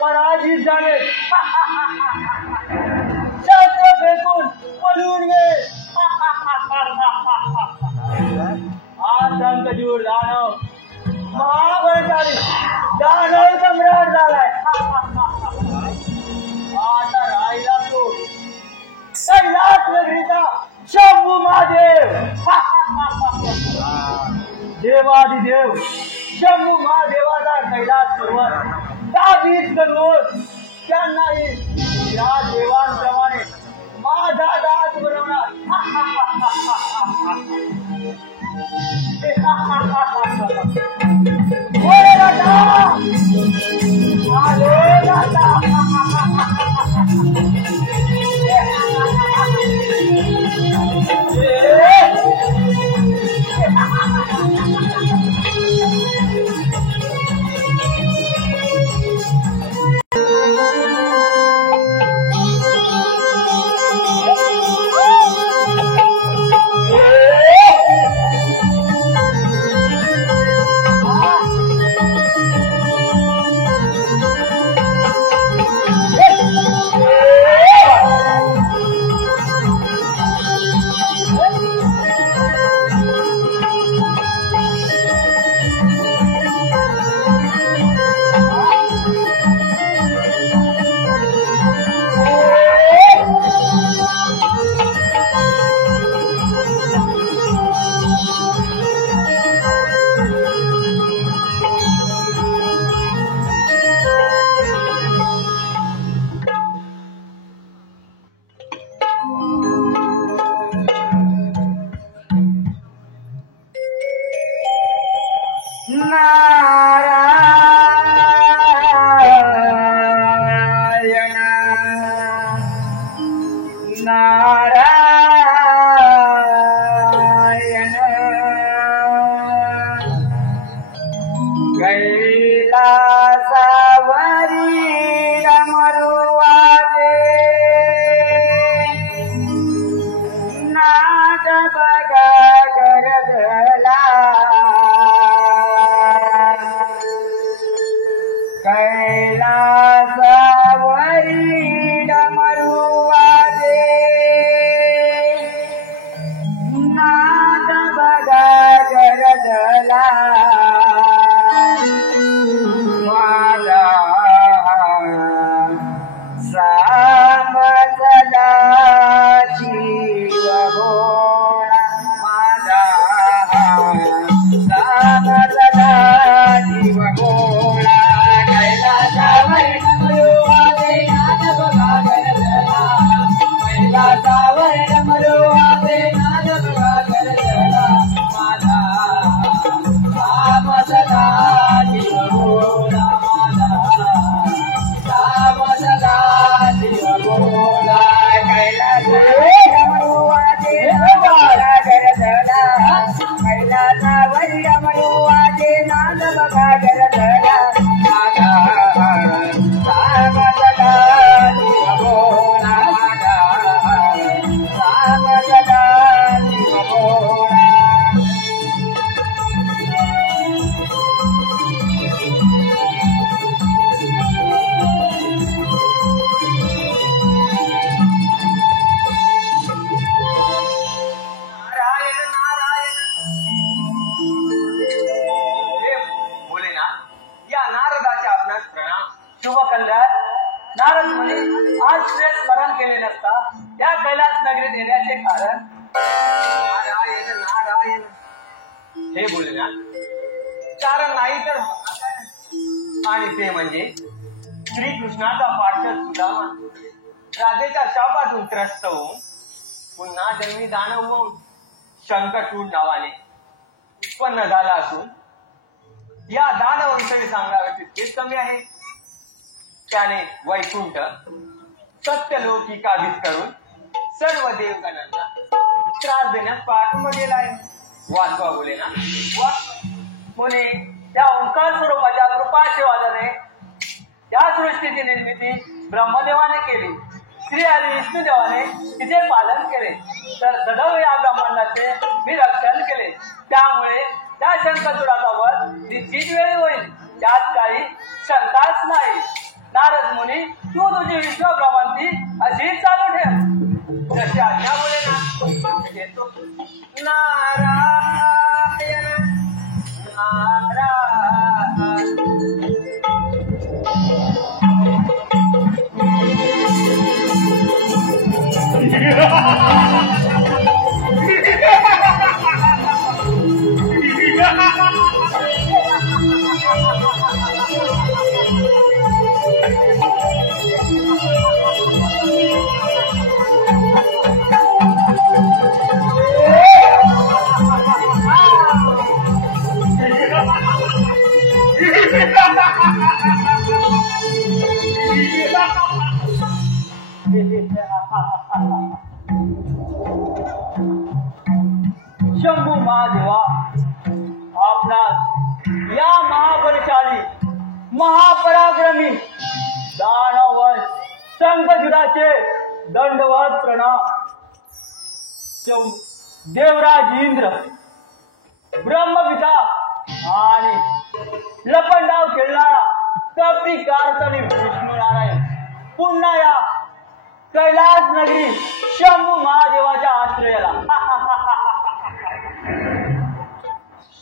पराजित झाले शस्त्र फेकून पळून गेले आज संकटूर दानव महाबळशाली दानव सम्राट झालाय आता शंभू महादेवाचा कैलास पर्वत दाबीत करून त्यांनाही या देवांप्रमाणे माझा दास बनवणार. ओरे राजा आलो राजा. नारद मुनी आज श्रेष्ठ स्मरण केले नसता त्या कैलास नगरीत येण्याचे कारण नारायण नारायण हे बोलना कारण नाही तर आणि ते म्हणजे श्रीकृष्णाचा पार्षद सुदामा राधेच्या शापातून त्रस्त होऊन पुन्हा जन्मी दानव होऊन शंखचूड नावाने उत्पन्न झाला असून या दानवंशाने सांगावे तितकेच कमी आहे. त्याने वैकुंठ सत्यलोकी काबीज करून सर्व देवगणांना त्रास देण्यास पाठवून गेलाय. वाचवा बोले ना मुनी त्या ओंकार स्वरूपाच्या कृपाशीर्वादाने या सृष्टीची निर्मिती ब्रह्मदेवाने केली. श्री हरी विष्णुदेवाने तिचे पालन केले तर सदैव या ब्रह्मांडाचे मी रक्षण केले. त्यामुळे त्या शंखचूडाचा वध निश्चित वेळी होईल त्यात काही शंकाच नाही. नारद मुनी तू तुझी विश्वभ्रमंती अशी चालू ठेव जशी आज्ञा बोले ना घेतो. नारायण नारायण शंभू महादेवा, आपणास या महाबलशाली महापराक्रमी दानववंश संघजुडाचे दंडवत प्रणाम. देवराज इंद्र, ब्रह्मपिता आणि लपंडाव खेळणारा कपटी कारस्थानी विष्णू नारायण पुन्हा या कैलास नगरी शंभू महादेवाच्या आश्रयाला.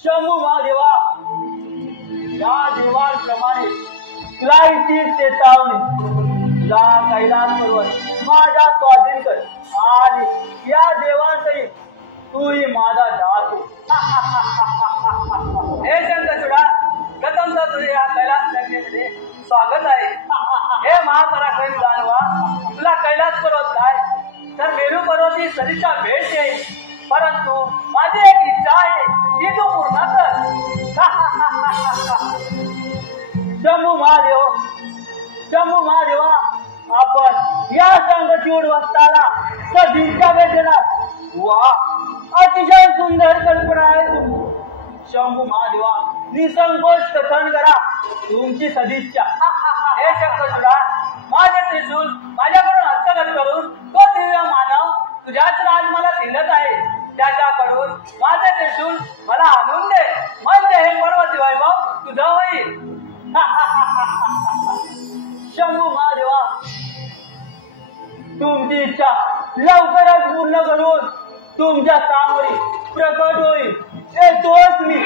शंभू महादेवा, या देवांप्रमाणे लाईची चेतावणी, जा कैलास पर्वत माझ्या स्वाधीन कर आणि या देवांसहित तूही माझा जातो. हे शंकरचूडा, प्रथमतः तुझे या कैलास नगरीमध्ये स्वागत आहे. हे महापराक्रमी दानवा, तुला कैलास पर्वत काय तर मेरू पर्वती सरीचा भेट येईल, परंतु माझी एक इच्छा आहे ती तू पूर्ण कर. शंभू महादेव, शंभू महादेवा, आपण या संघचिड वस्ताला सदिच्छा भेट देणार. वा, अतिशय सुंदर कल्पना आहे तुमची. शंभू महादेवा, निसंकोच कथन करा तुमची सदिच्छा. हे शंकरचूडा, माझे त्रिशूल माझ्याकडून हस्तगत करून तो दिव्य मानव तुझ्याच राज मला दिलत आहे. त्याच्याकडून माझे त्रिशूल मला आणून दे, म्हणजे हे पर्वती वैभव तुझं होईल. शंभू महादेवा, तुमची इच्छा लवकरच पूर्ण करून तुमच्या सामोरी प्रकट होईल. येतोच मी.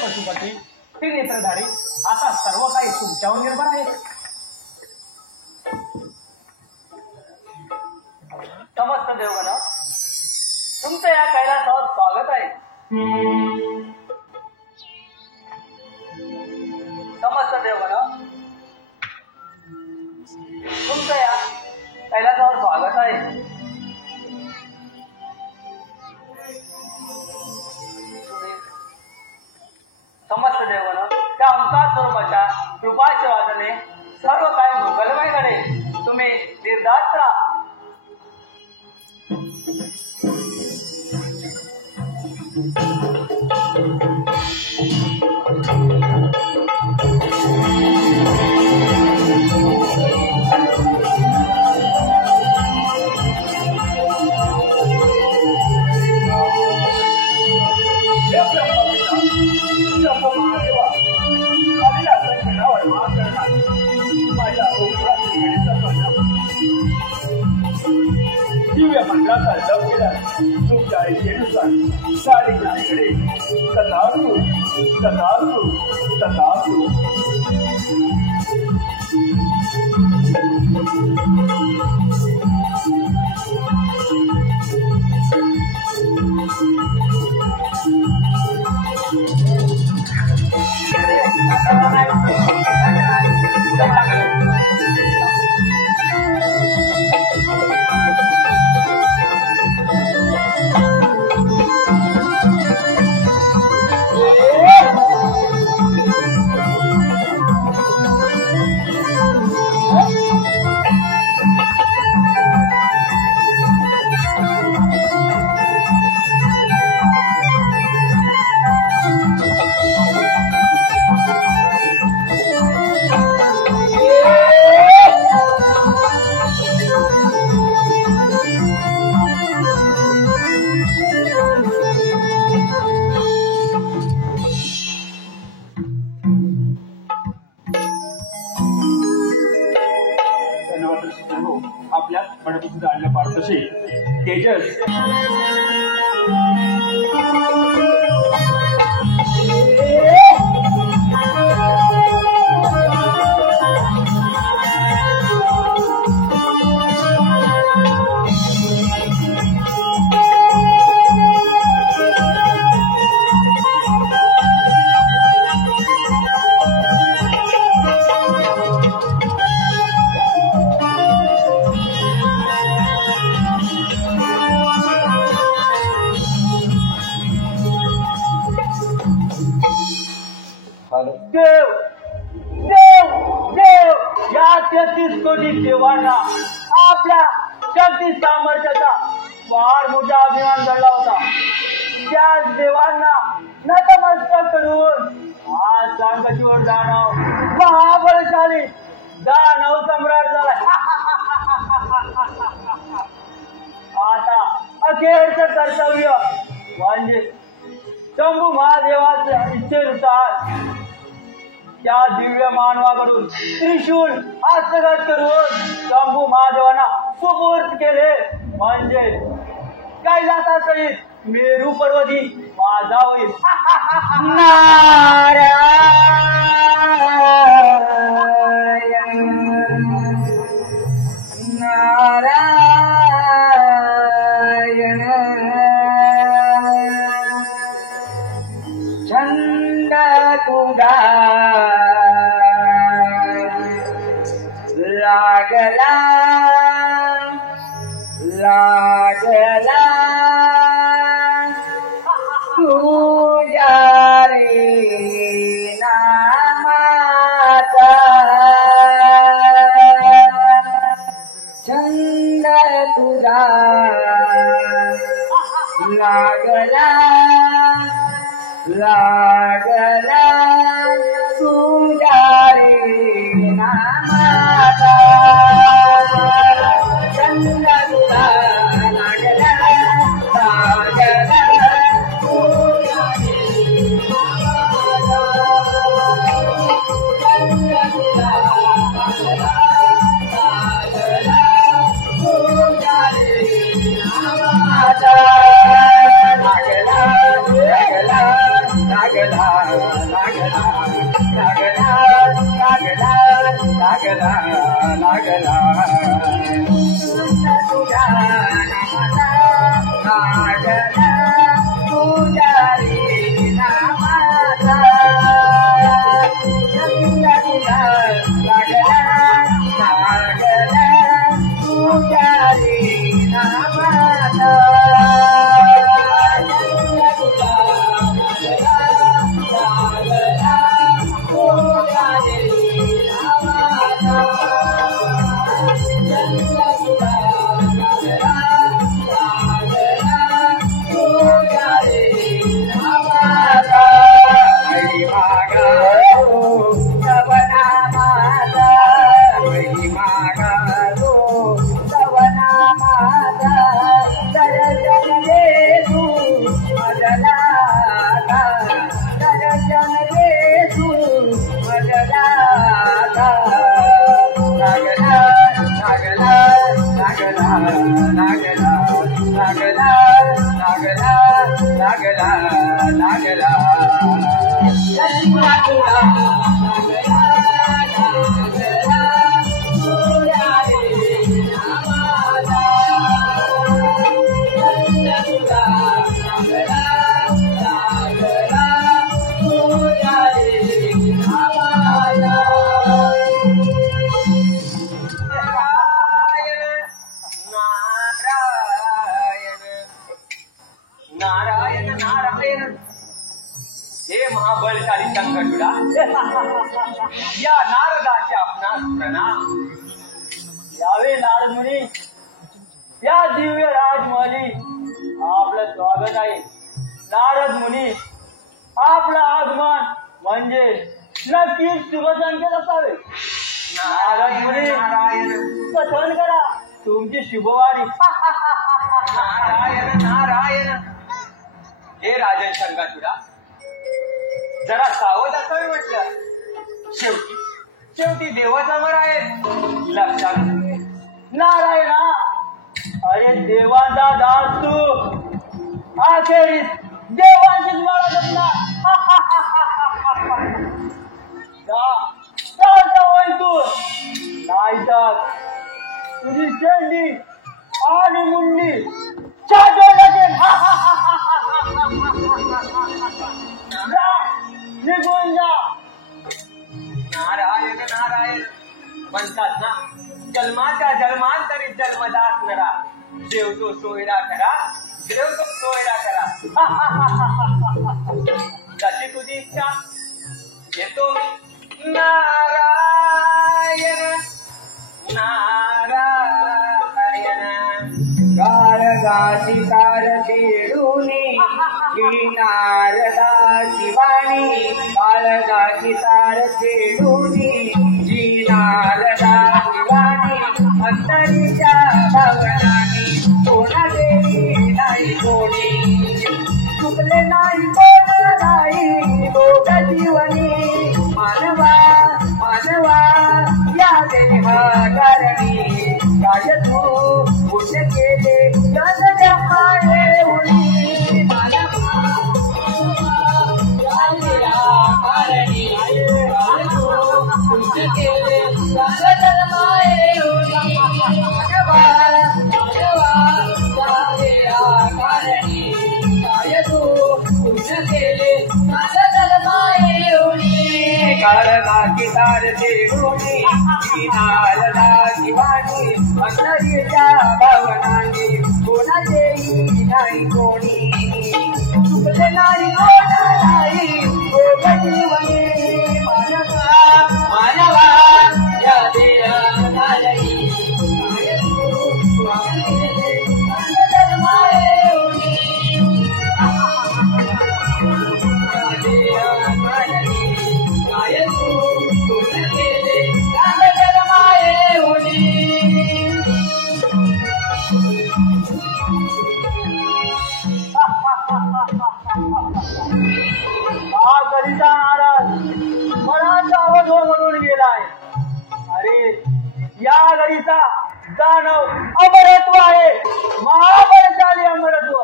पशुपती, ती नेत्रधारी, आता सर्व काही तुमच्यावर निर्भर आहे. समस्त देवगण, तुमचं या कैलासावर स्वागत आहे. समस्त देवगण, तुमचं या कैलासावर स्वागत आहे. समस्त देवगण, त्या ओंकार स्वरूपाच्या कृपाशीर्वादाने सर्व काही मंगलमय घडे. तुम्ही निर्धास्त राहा. दिव्य मंडळाचा लवकेला तुमच्या इच्छेनुसार सारी ज्ञानीकडे तथास्तु तथास्तु तथास्तु. आपल्या गणपती जाणल्या पाडतसे तेजस देव देव देव या 33 कोटी देवांना आपल्या शक्ती सामर्थ्याचा फार मोठा अभिमान घडला होता. त्या देवांना नतमस्तक करून आज सांगतीवर दानव महाबलशाली दानव सम्राट झालाय. आता अखेरचं कर्तव्य म्हणजे शंभू महादेवाच्या इच्छेनुसार त्या दिव्य मानवाकडून त्रिशूल हस्तगत करून शंभू महादेवांना सुपूर्द केले म्हणजे कैलासासहित मेरू पर्वती माझा होईल. नारायण नारायण छंद तुझा लागला लागला तुझ्या रे नामाचा छंद तुझा लागला लागला तुझ्या रे नामाचा छंद तुझा लागला लागला तुझ्या रे नामाचा छंद तुझा लागला लागला तुझ्या रे नामाचा लागला लागला लागला लागला लागला लागला लागला लागला तुझ्या नामाचा लागला तुझ्या रे नामाचा तुझ्या लागला लागला तुझ्या रे नामाचा नारायण नारायण हे महाबलशाली संकटुडा या नारदाचे आपणास प्रणाम. यावे नारद मुनी या दिव्य राजमहली आपलं स्वागत आहे. नारद मुनी आपलं आगमन म्हणजे नक्कीच शुभ संकेत असावे. नारद मुनी नारायण कथन करा तुमची शुभवाणी. नारायण नारायण हे राजन संकटुडा जरा सावध असावे म्हटलं. शेवटी शेवटी देवासमोर आहेत लक्षात घे. नारायणा अरे देवांचा दास तू अखेरीस देवांचीच मला जपला. होय तू नाहीतर तुझी शेंडी आणि मुंडी छाटून टाकेन. जा निघून जा. नारायण नारायण म्हणतात ना जन्माच्या जन्मांतरी जन्मदा असणारा देव तो सोयरा करा देव तो सोयरा करा. जशी तुझी इच्छा येतो नारायण नारायण गारगाची तार छेडूनी ही नारदा शिवानी गारगाची तार छेडूनी जी नारदा शिवानी अंतरीच्या भावनानी कोणा देवी नाही कोणी चुकले नाही कोण नाही भोग जीवनी मानवा मानवा या देहाकारणी काय तू पुण्य केले तन जमाने उडी मानवा या देहाकारणी काय तू पुण्य केले तन जमाने उडी मानवा मानवा या देहाकारणी काय तू पुण्य केले तन जमाने उडी काळगाची तार छेडूनी ही नारदा शिवानी अंतरीच्या भावनांनी कोणा देई नाही कोणी चुकले नाही कोण नाही भोग जीवनी मानवा मानवा या देहाकारणी काय तू पुण्य केले तन जमाने उडी काय तू पुण्य केले तन जमाने उडी हा करिता नाराज मनाचा अवधूत म्हणून गेलाय. अरे या घडीचा दानव अमरत्व आहे, महाबलशाली अमरत्व.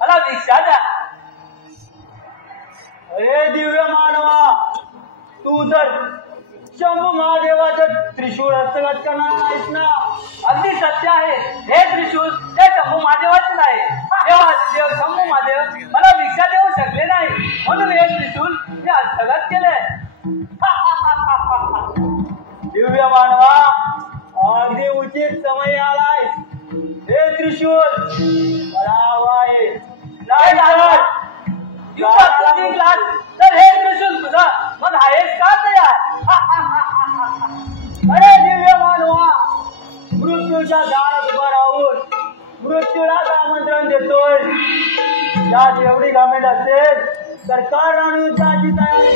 मला दीक्षा द्या. अरे दिव्य मानवा, तू तर शंभू महादेवाचं त्रिशूळ हस्तगत करणार नाहीस ना? अगदी सत्य आहे. हे त्रिशूल ते शंभू महादेवाचेच आहे. तेव्हा देव शंभू महादेव मला भिक्षा देऊ शकले नाही, म्हणून हे त्रिशूल मी हस्तगत केले. दिव्य मानवा, अगदी उचित समय आलाय. हे त्रिशूल मला हवं आहे. नाही लागत. युद्धात तू जिंकलास तर हे त्रिशूल तुझं, मग आहेस का तयार? अरे दिव्य मानवा, मृत्यूच्या दारात उभा राहून मृत्यूलाच आमंत्रण देतोय. त्यात एवढी घामेट असेल तर कर रणयुद्धाची तयारी.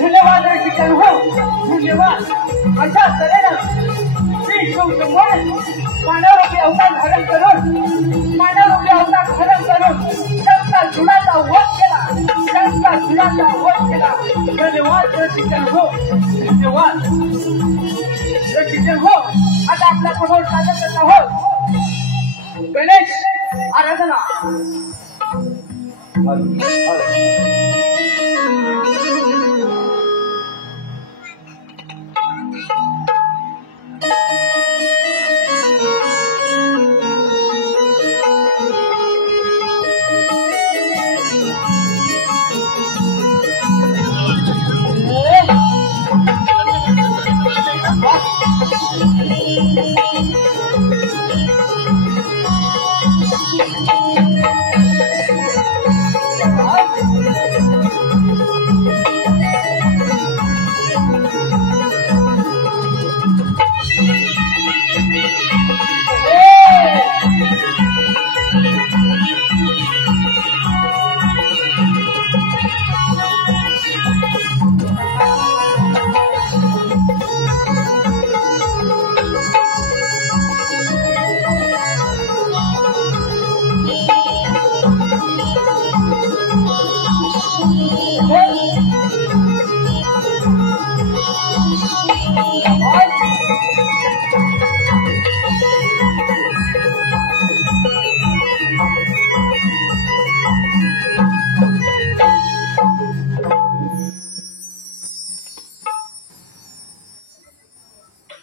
धन्यवाद रे किशन हो, धन्यवाद. अशा तऱ्हेनं श्री शिवशंभोने मानवरूपी अवतार धारण करून त्यांचा जुनाचा वध केला. धन्यवाद रे किशन हो, धन्यवाद रे किशन हो. आता आपला कठोर सादर करत आहोत गणेश आराधना.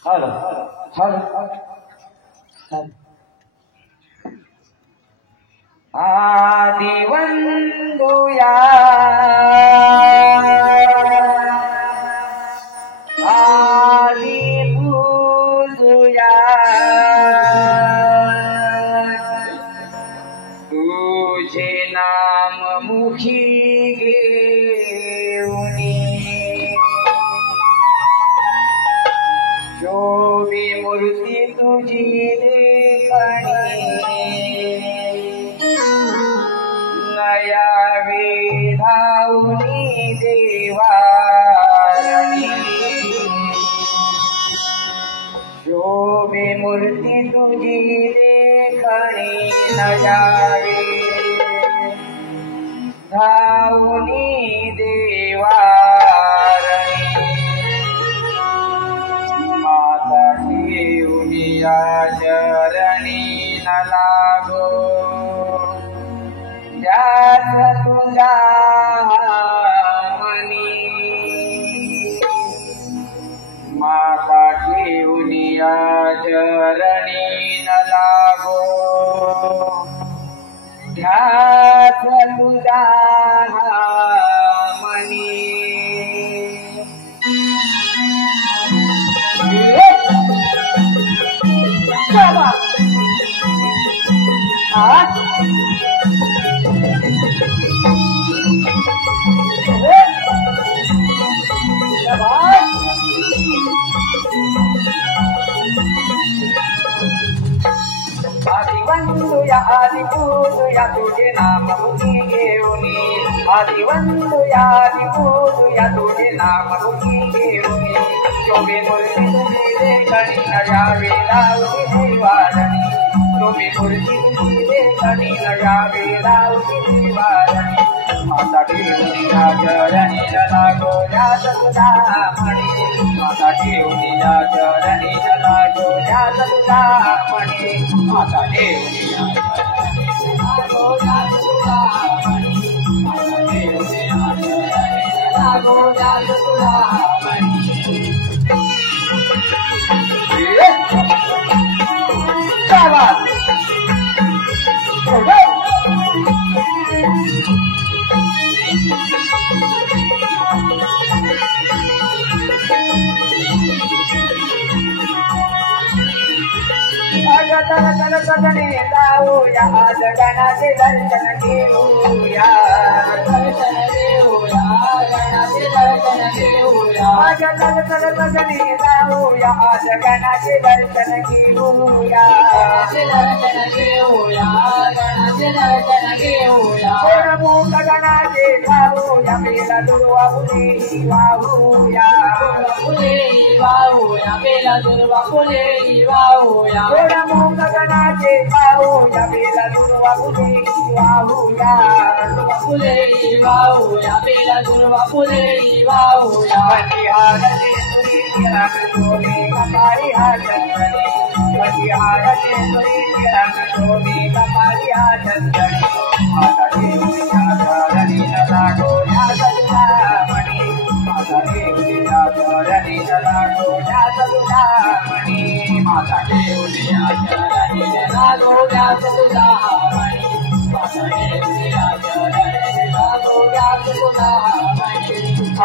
हॅलो हॅलो आदिवंदुया आदिपूजुया तुझे नाम मुखी घेऊनी शोभी मूर्ती तुझी देखणी नयावी धावनी देवारणी शोभी मूर्ती तुझी देखणी नयावी धावनी देवारणी माता ठेवूनिया चरणी न लागो ध्यास तुझा मनी माता ठेवूनिया चरणी न लागो ध्यास तुझा मनी आदिवंदुया आदिपूजुया तुझे नाम मुखी घेऊनी आदिवंदुया आदिपूजुया तुझे नाम मुखी घेऊनी शोभे मूर्ती तुझी देखणी नयावी धावनी देवारणी शोभे मूर्ती तुझी देखणी नयावी धावनी देवारणी माता ठेवूनिया चरणी न लागो ध्यास तुझा मणी माता ठेवूनिया चरणी न लागो ध्यास तुझा मणी माता ठेवूनिया चरणी न लागो ध्यास तुझा मणी माता ठेवूनिया चरणी न लागो ध्यास तुझा मणी शाबाश सगणे जाऊया आज गणाचे दर्शन घेऊया दर्शन घेऊया गणाचे दर्शन घेऊया सगणे जाऊया आज गणाचे दर्शन घेऊया दर्शन घेऊया गणाचे दर्शन घेऊया मुख गणाचे जाऊया बेला दुर्वा फुले वाहूया फुले वाहूया बेला दुर्वा फुले वाहूया मुख गणाचे वाहूया बेला दुर्वा फुले वाहूया फुले वाहूया बेला दुर्वा फुले वाहूया हरिहारचे सूर्य शोभे कपाळी हा चंद्रणे हरिहारचे सूर्य शोभे कपाळी हा चंद्रणे माता ठेवूनिया चरणी न लागो ध्यास तुझा मणी माता ठेवूनिया चरणी न लागो ध्यास तुझा मणी माता ठेवूनिया चरणी न लागो ध्यास तुझा मणी माता ठेवूनिया चरणी न लागो ध्यास तुझा मणी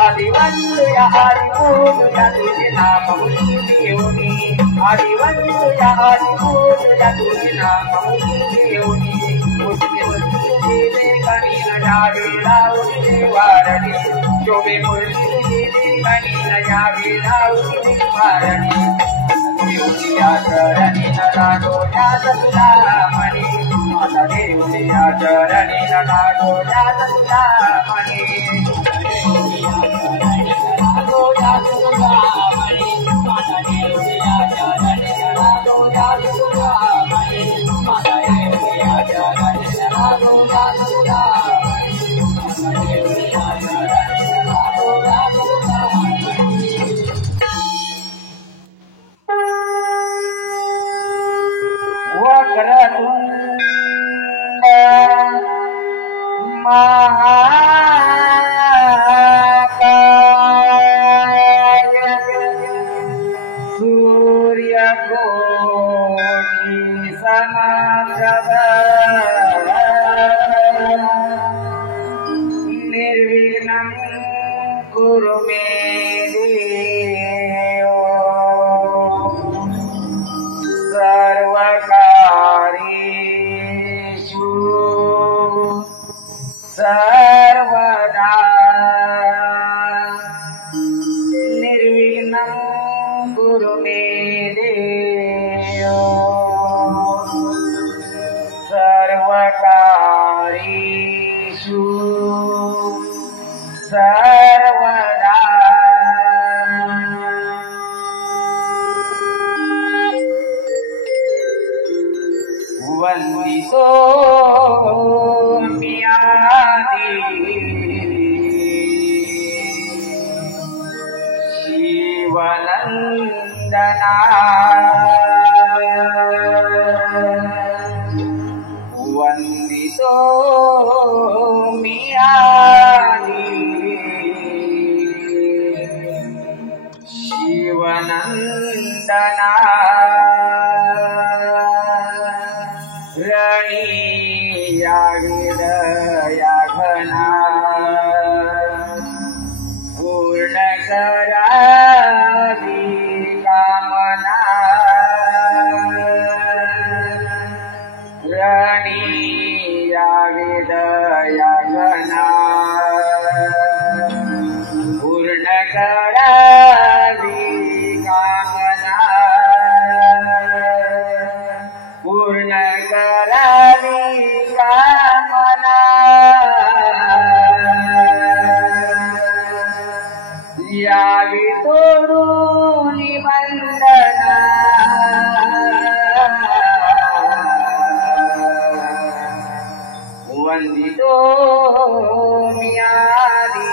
आदिवंदुया आदिपूजुया तुझे नाम मुखी घेऊनी आदिवंदुया आदिपूजुया तुझे नाम मुखी घेऊनी यावे लावली वारणी शोभे मूर्ती गेली गणित यावे लावली वारणी देवया चरणी नला डोळ्यात तुला म्हणे माता देवया चरणी नला डोळ्यात तुला म्हणे डोळ्यात तुला म्हणे माता देवया चरणी नला डोळ्यात तुला म्हणे माता देवया चरणी नला डोळ्यात तुला वक्रतुंड महाकाय सूर्यकोटि समप्रभ निर्विघ्नं कुरु मे देव सर्वकार्येषु सर्वदा निर्विघ्नं कुरु मे देव सर्वकार्येषु सर्वदा वंदितो मियादी शिवनंदना वंदितो मियादी शिवनंदना रणीया हृदया घना पूर्ण करावी कामना रणीया हृदया घना पूर्ण करावी कामना पूर्ण करावी कामना यावी तोडून वंदना वंदितो मियादी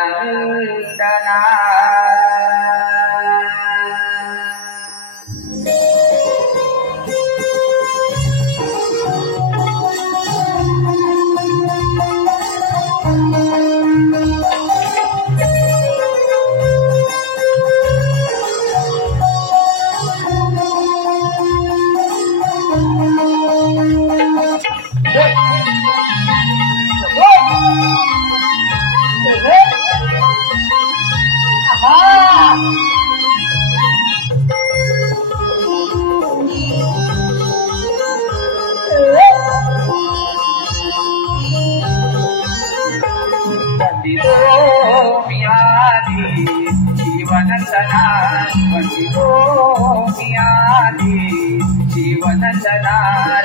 शिवनंदना जीवनंदना वंदितो मियादी जीवनंदना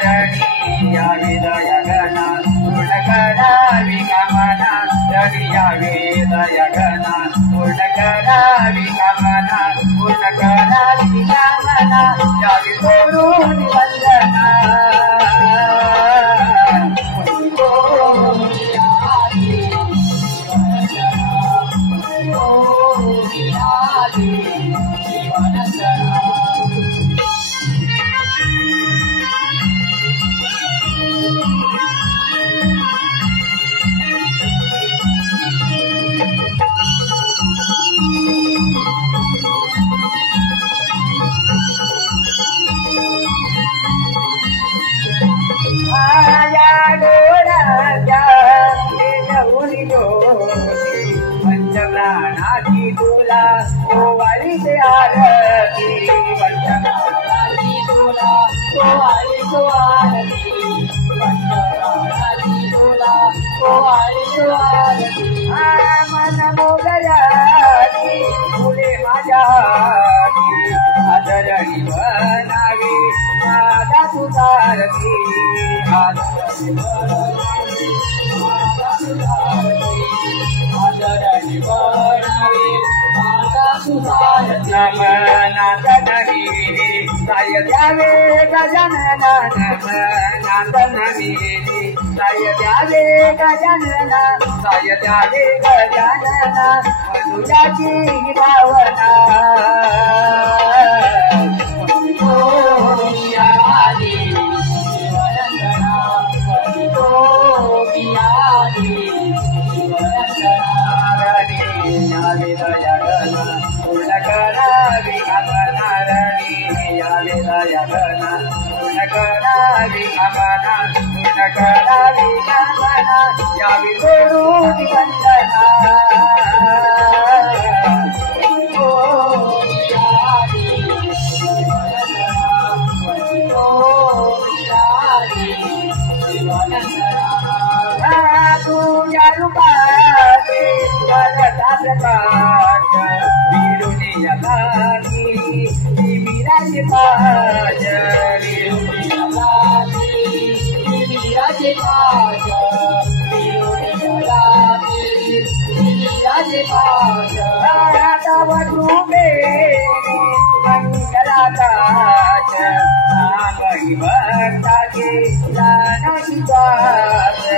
रणीया हृदया घना पूर्ण करावी कामना रणीया हृदया घना पूर्ण करावी कामना पूर्ण करावी कामना यावी तोडून वंदना वंदितो मियादी पंचप्राणाची तुला ओवाळी ते आरती पंचप्राणाची तुला ओवाळी तो आरती आली आरती मन मोगऱ्याची फुले माझ्या हाती आदरणी बनावी माझा सुधारती आदरणी बनावी माझा सुधारती आदरणी बनावी माझा सुधारती नमनाथ नवी साय द्यावे गजानना नमनाथ नवी साय द्यावे गजानना साय द्यावे गजानना मधुराची भावना यावी करून वंदना तुझ्या रूपाचे करता प्रकाश विरुनिया लागी विराज पाज विरुनिया लागी विराज पाज विरुनिया लागी विराज पाज तव तुमे मंगलाकाश नामहि भक्ताचे दानहि दास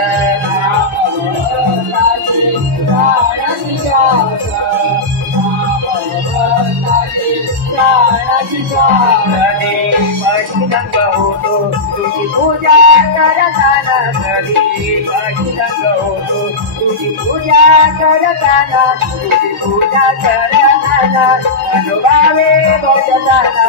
भक्तिरंग होतो तुझी पूजा करताना कधी भक्तिरंग होतो तुझी पूजा करताना तुझी पूजा करताना अनुभावे भजताना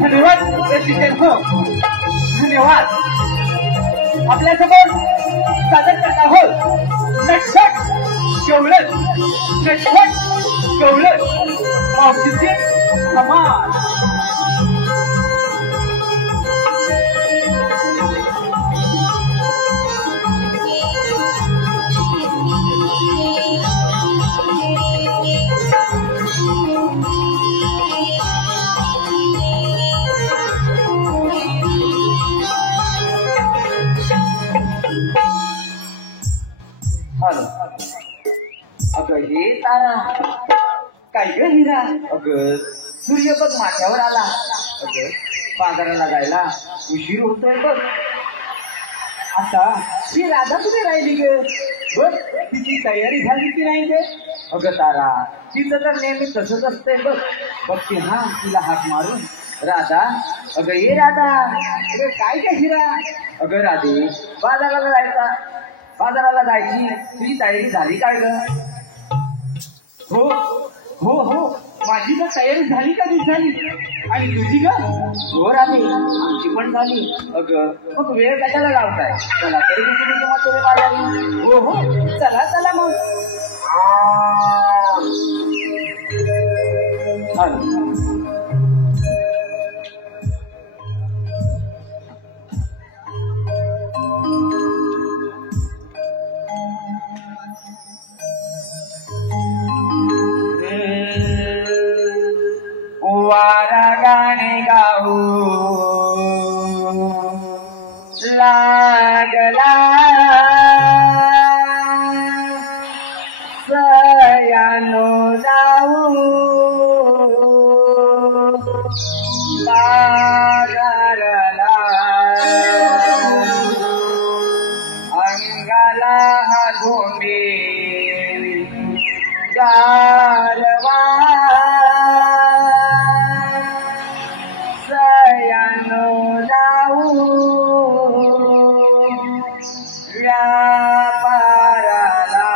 धन्यवाद प्रेसिडेंट हो धन्यवाद आपल्यासमोर सादर करत आहोत नटखट गवळण नटखट गवळण मावशीचे कमाल अगं हे तारा काय ग हिरा अगं सूर्य बघ माथ्यावर आला अगं बाजाराला जायला उशीर होतोय बघ आता ही राधा कुठे राहिली ग बघ तिची तयारी झाली की नाही ते अगं तारा तिचं तर नेहमी तसंच असतंय बघ बघते हा तिला हाक मारून राधा अगं ये राधा अगं काय काय हिरा अगं राधे बाजाराला जायची तुझी तयारी झाली काय ग हो हो हो माझी तर तयारी झाली का झाली आणि तुझी का हो राधे आमची पण झाली अगं मग वेळ कशाला लावताय चला तरी तुम्ही तेव्हा तुला बाजारी हो हो चला चला मग वारा गाणे गाऊ लागला सयानो जाऊ पाजरला अंगाला घोंबी गारवा सयानो जाऊ व्यापाराला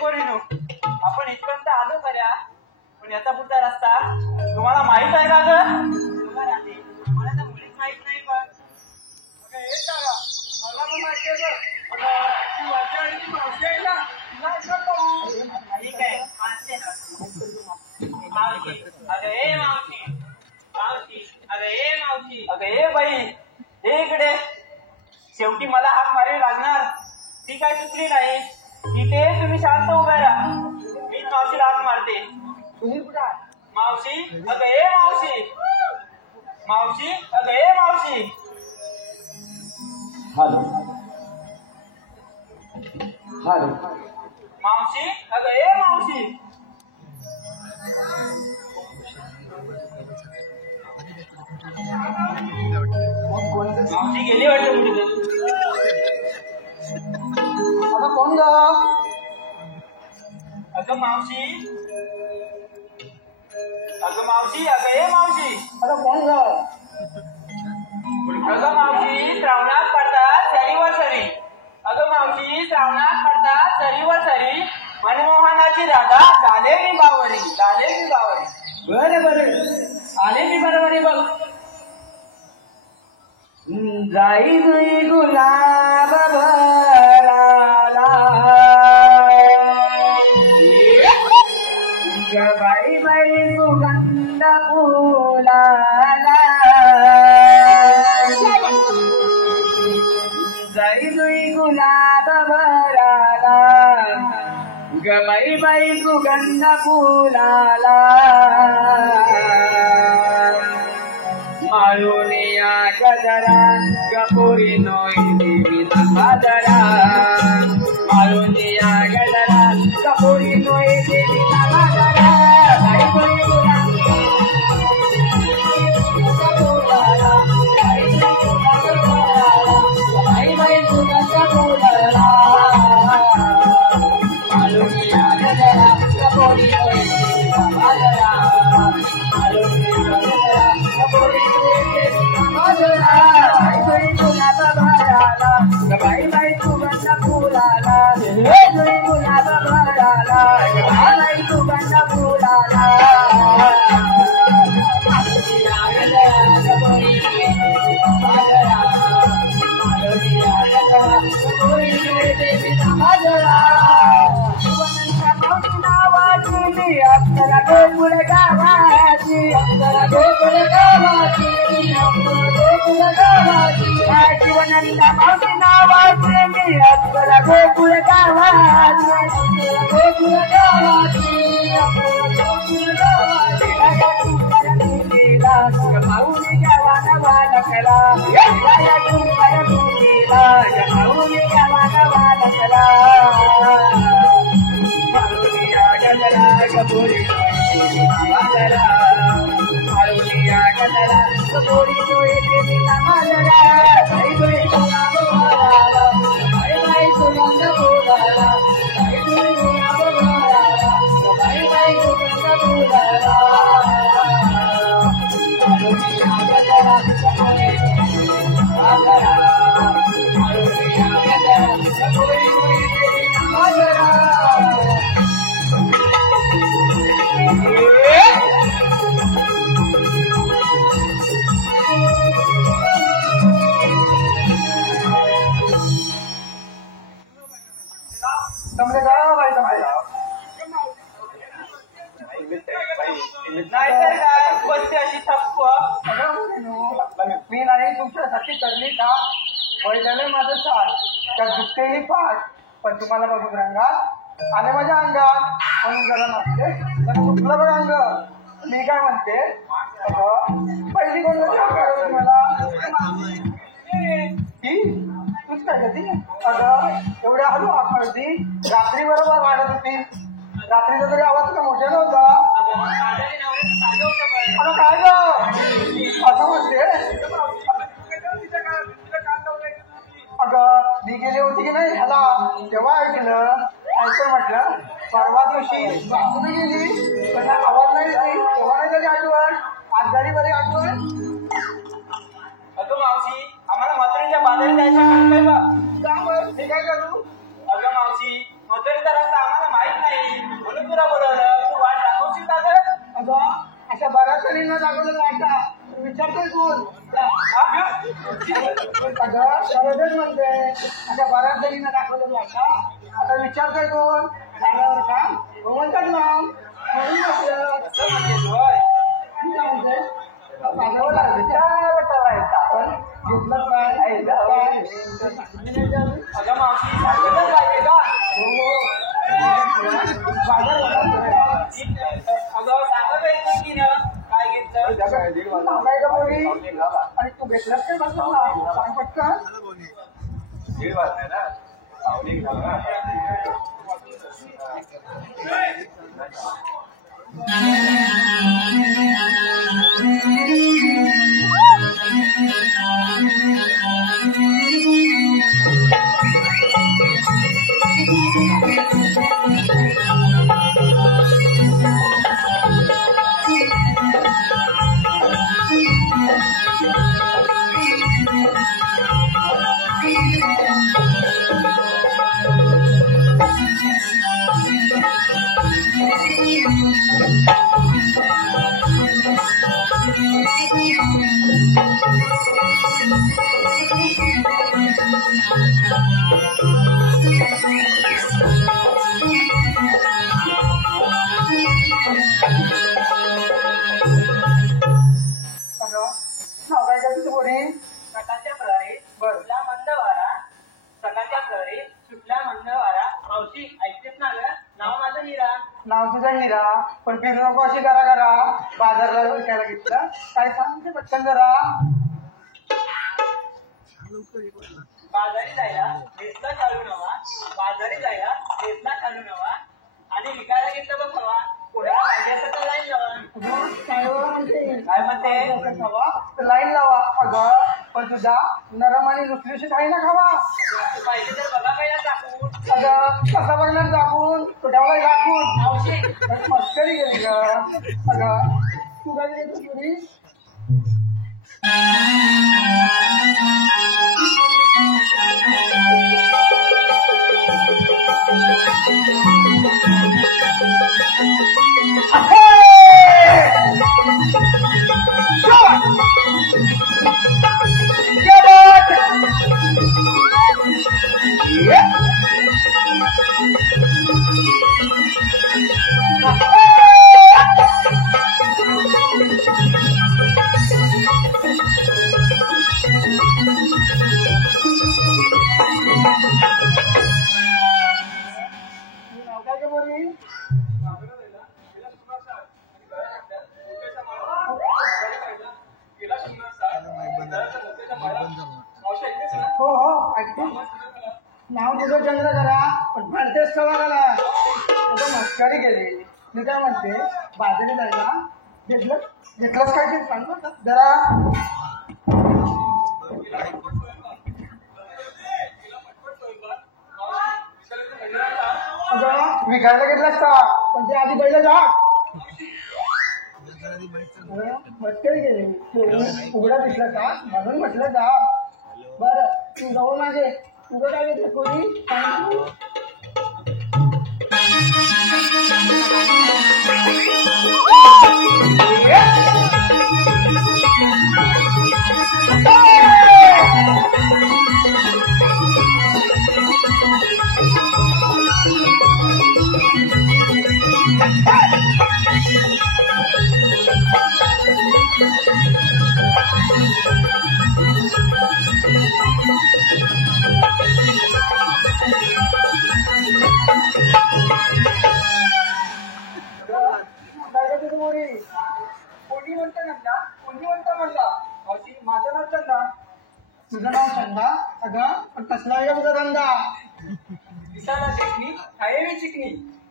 आपण इथपर्यंत आलो खऱ्या, पण याचा पुढचा रस्ता तुम्हाला माहित आहे का ग? मला तर मुलीच माहित नाही. पण हे टाळा मला पण माहिती आहे. तू वरच्या आणि मावशी आहे ना, ठीक आहे मानते ना. मावशी अगं ए मावशी, मावशी अगं ए मावशी, अगं ए बाई हे इकडे. शेवटी मला हाक मारावी लागणार, ती काय चुकली नाही. इथे तुम्ही शांत उभ्या राहा, मी मावशीला हाक मारते. तुम्ही कुठे आहात? मावशी अगं ए मावशी, मावशी अगं ए मावशी. हॅलो हॅलो मावशी अगं ए मावशी. अगं मावशी अगं मावशी अगं ए मावशी आता कोण झालं अगं मावशी श्रावणात पडतात सरीवर सरी अगं मावशी श्रावणात पडतात सरीवर सरी मनमोहनाची राधा झाले मी बावरी बरे बरे आले मी बरोबर आहे बघ जाई जुई गुलाब भराला बाई बाई सुगंध फुलाला जाई जुई गुलाब भराला गबाई बाई सुगंध फुलाला मालुनिया गजरा गपुरी नोई देवी बाजरा मालुनिया गजरा गपुरी नोई देवी बाजरा बाई बाई सुगंध फुलाला मालुनिया गजरा गपुरी नोई देवी बाजरा मालुनिया गजरा गपुरी बाई बाई सुगंध फुलाला गुलाब भराला बाई सुगंध फुलाला अप्सरा गोकुळ गावाची अप्सरा गोकुळ गावाची जीवनंदा मावशी नावाची मी अप्सरा गोकुळ गावाची गोकुळ गावाची माऊली गावाला वालकला माऊली गावाला वालकला मारुनिया गजरा गपुरी बाजरा मारुनिया गजरा गपुरी नोई देवी बाजरा बाई बाई गुलाब भराला बाई बाई सुगंध फुलाला बाई बाई गुलाब भराला बाई बाई सुगंध फुलाला मारुनिया गजरा गपुरी बाजरा मारुनिया गजरा गपुरी नोई देवी बाजरा नाहीतर काय बसते अशी थप्प मी नाही तुमच्यासाठी करली का वय झालं माझं साथ त्या दुखतेही पाठ पण तुम्हाला बघून रंगात आले माझ्या अंगात म्हणून जरा नसते तर दुखलं बघ अंग मी काय म्हणते पहिली कोण मला तूच काय कधी अगं एवढ्या हलू आपळती रात्री बरोबर वाढत होती रात्रीचा तरी आवाज का मोठ्या नव्हता अगं काय ग असं म्हणते अगं मी गेली होती की नाही ह्याला तेव्हा ऐकलं ऐकलं म्हटलं परवा दिवशी बापून गेली पण आवाज नाही येते तेव्हा नाही तरी आठवण आजारी बरी आठवण अगं मावशी आम्हाला म्हातारीच्या बाजारी जायचं का हे काय करू अगं मावशी म्हातारीचा रस्ता आम्हाला माहित नाही म्हणून तुला बोलवलं तू वाट दाखवशील का गं? अगं अशा बऱ्याच जणींना दाखवलं नाही का विचारतोय कोण अगं शरदच म्हणते अशा बऱ्याच जणींना दाखवलं नाही का आता विचारतोय कोण झाल्यावर का म्हणतात ना म्हणून म्हटलं असं म्हणजे तू होय. मी काय म्हणते माझ्यावर विचार करायचा पण घेतलं काय अगं मावशी सांगितलं पाहिजे का अगं सांगत आहे की ना काय घेतलं आणि तू भेटलास काय बसून ना सांग पटकन सकाळच्या प्रहरी सुटला मंद वारा, सकाळच्या प्रहरी सुटला मंद वारा. मावशी ऐकतेस ना ग? नाव माझं हिरा. नाव तुझं हिरा, पण फिरू नको अशी करा करा. बाजारला विकायला घेतलं काय सांगते पटकन जरा. बाजारी जायला नेसला चालू नवा, बाजारी जायला नेसला चालू नवा, आणि विकायला घेतलं बघ हवा. पुढ्या माझ्यासाठी लाईन लावा. काय म्हणते लाईन लावा. अगं पण तुझा नरम आणि लुसलुशीत आहे ना खावा. पाहिजे तर बघा पहिला टाकून. अगं कसा बघणार दाखवून तुझ्याला दाखवून. मावशी मस्करी गेली ग. अगं तू काय घेतली तुझी. हो हो ऐकतो. नाव तुझं चंद्र करा पण म्हणतेस कवाला तुझं मस्करी गेली. मी काय म्हणते बाजारी जायला घेतलंच काय ते सांगतो का जरा. अगं विकायला घेतलंस का पण ते आधी पहिलं जा. मस्करी गेली. उघडा दिसला का म्हणून म्हटलं जा. बरं तू जाऊ माझे तुझं काय घेतलं कोणी सांग. कोणी म्हणता नंदा कोणी म्हणता म्हणला. माझं नाव चंदा. तुझं नाव चंदा. अगं पण कसला आहे का तुझा धंदा. दिसायला देखणी आहे मी चिकनी,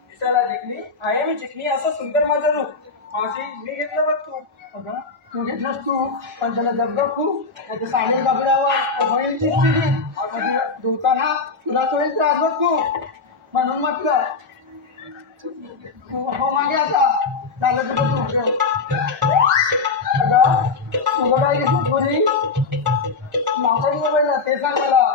दिसायला देखणी आहे मी चिकनी, असं सुंदर माझं रूप. मावशी मी घेतलं बघ तू. अगं तू घेतलंस तू पण त्याला दगदग खूप. त्याच्या साडी कपड्यावर होईल चिकचिकी. धुताना तुला तो येईल त्रास बघ तू. म्हणून म्हटलं हो मागे आता झालं तुझं तू. अगं तुझं काय घेतलं कोणी नाव काय तुझं पहिलं ते सांग मला.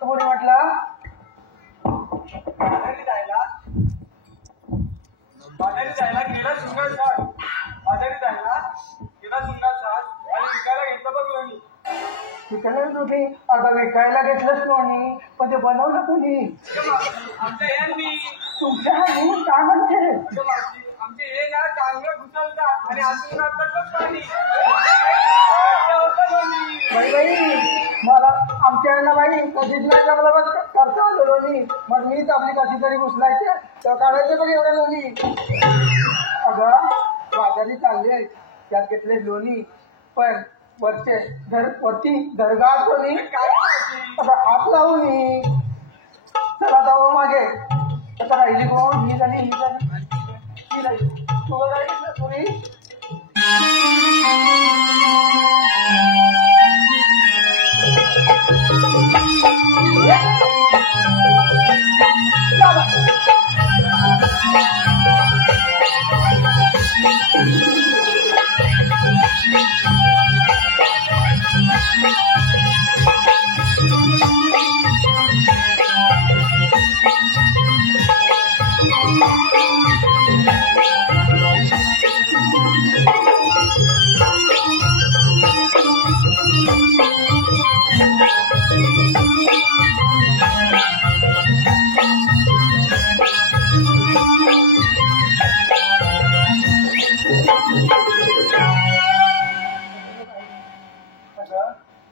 कोणी म्हटलं बाजारी जायला गेला सुंदर साज, बाजारी जायला गेला सुंदर साज, आणि विकायला घेतलं बघ लोणी. विकायला तुम्ही अगं विकायला घेतलंच कोणी पण ते बनवलं कोणी. आमचं हे मी तुमच्या मी काय म्हणते. आमचे हे ना चांगलं घुसवतात आणि अजून पाणी बाई मला आमच्या यांना बाई कधीच नाही जमलं बघ करता आलो लोणी मग मीच आपली कशी तरी घुसलायचे तर काढायचे बघ एवढ्या लोणी अगं बाजारी चालली आहे त्यात घेतले लोणी पण वरती दरगाह लोणी आता हात लावून चला जाऊ मागे आता राहिली कोण ही झाली तू राहिली तुम्ही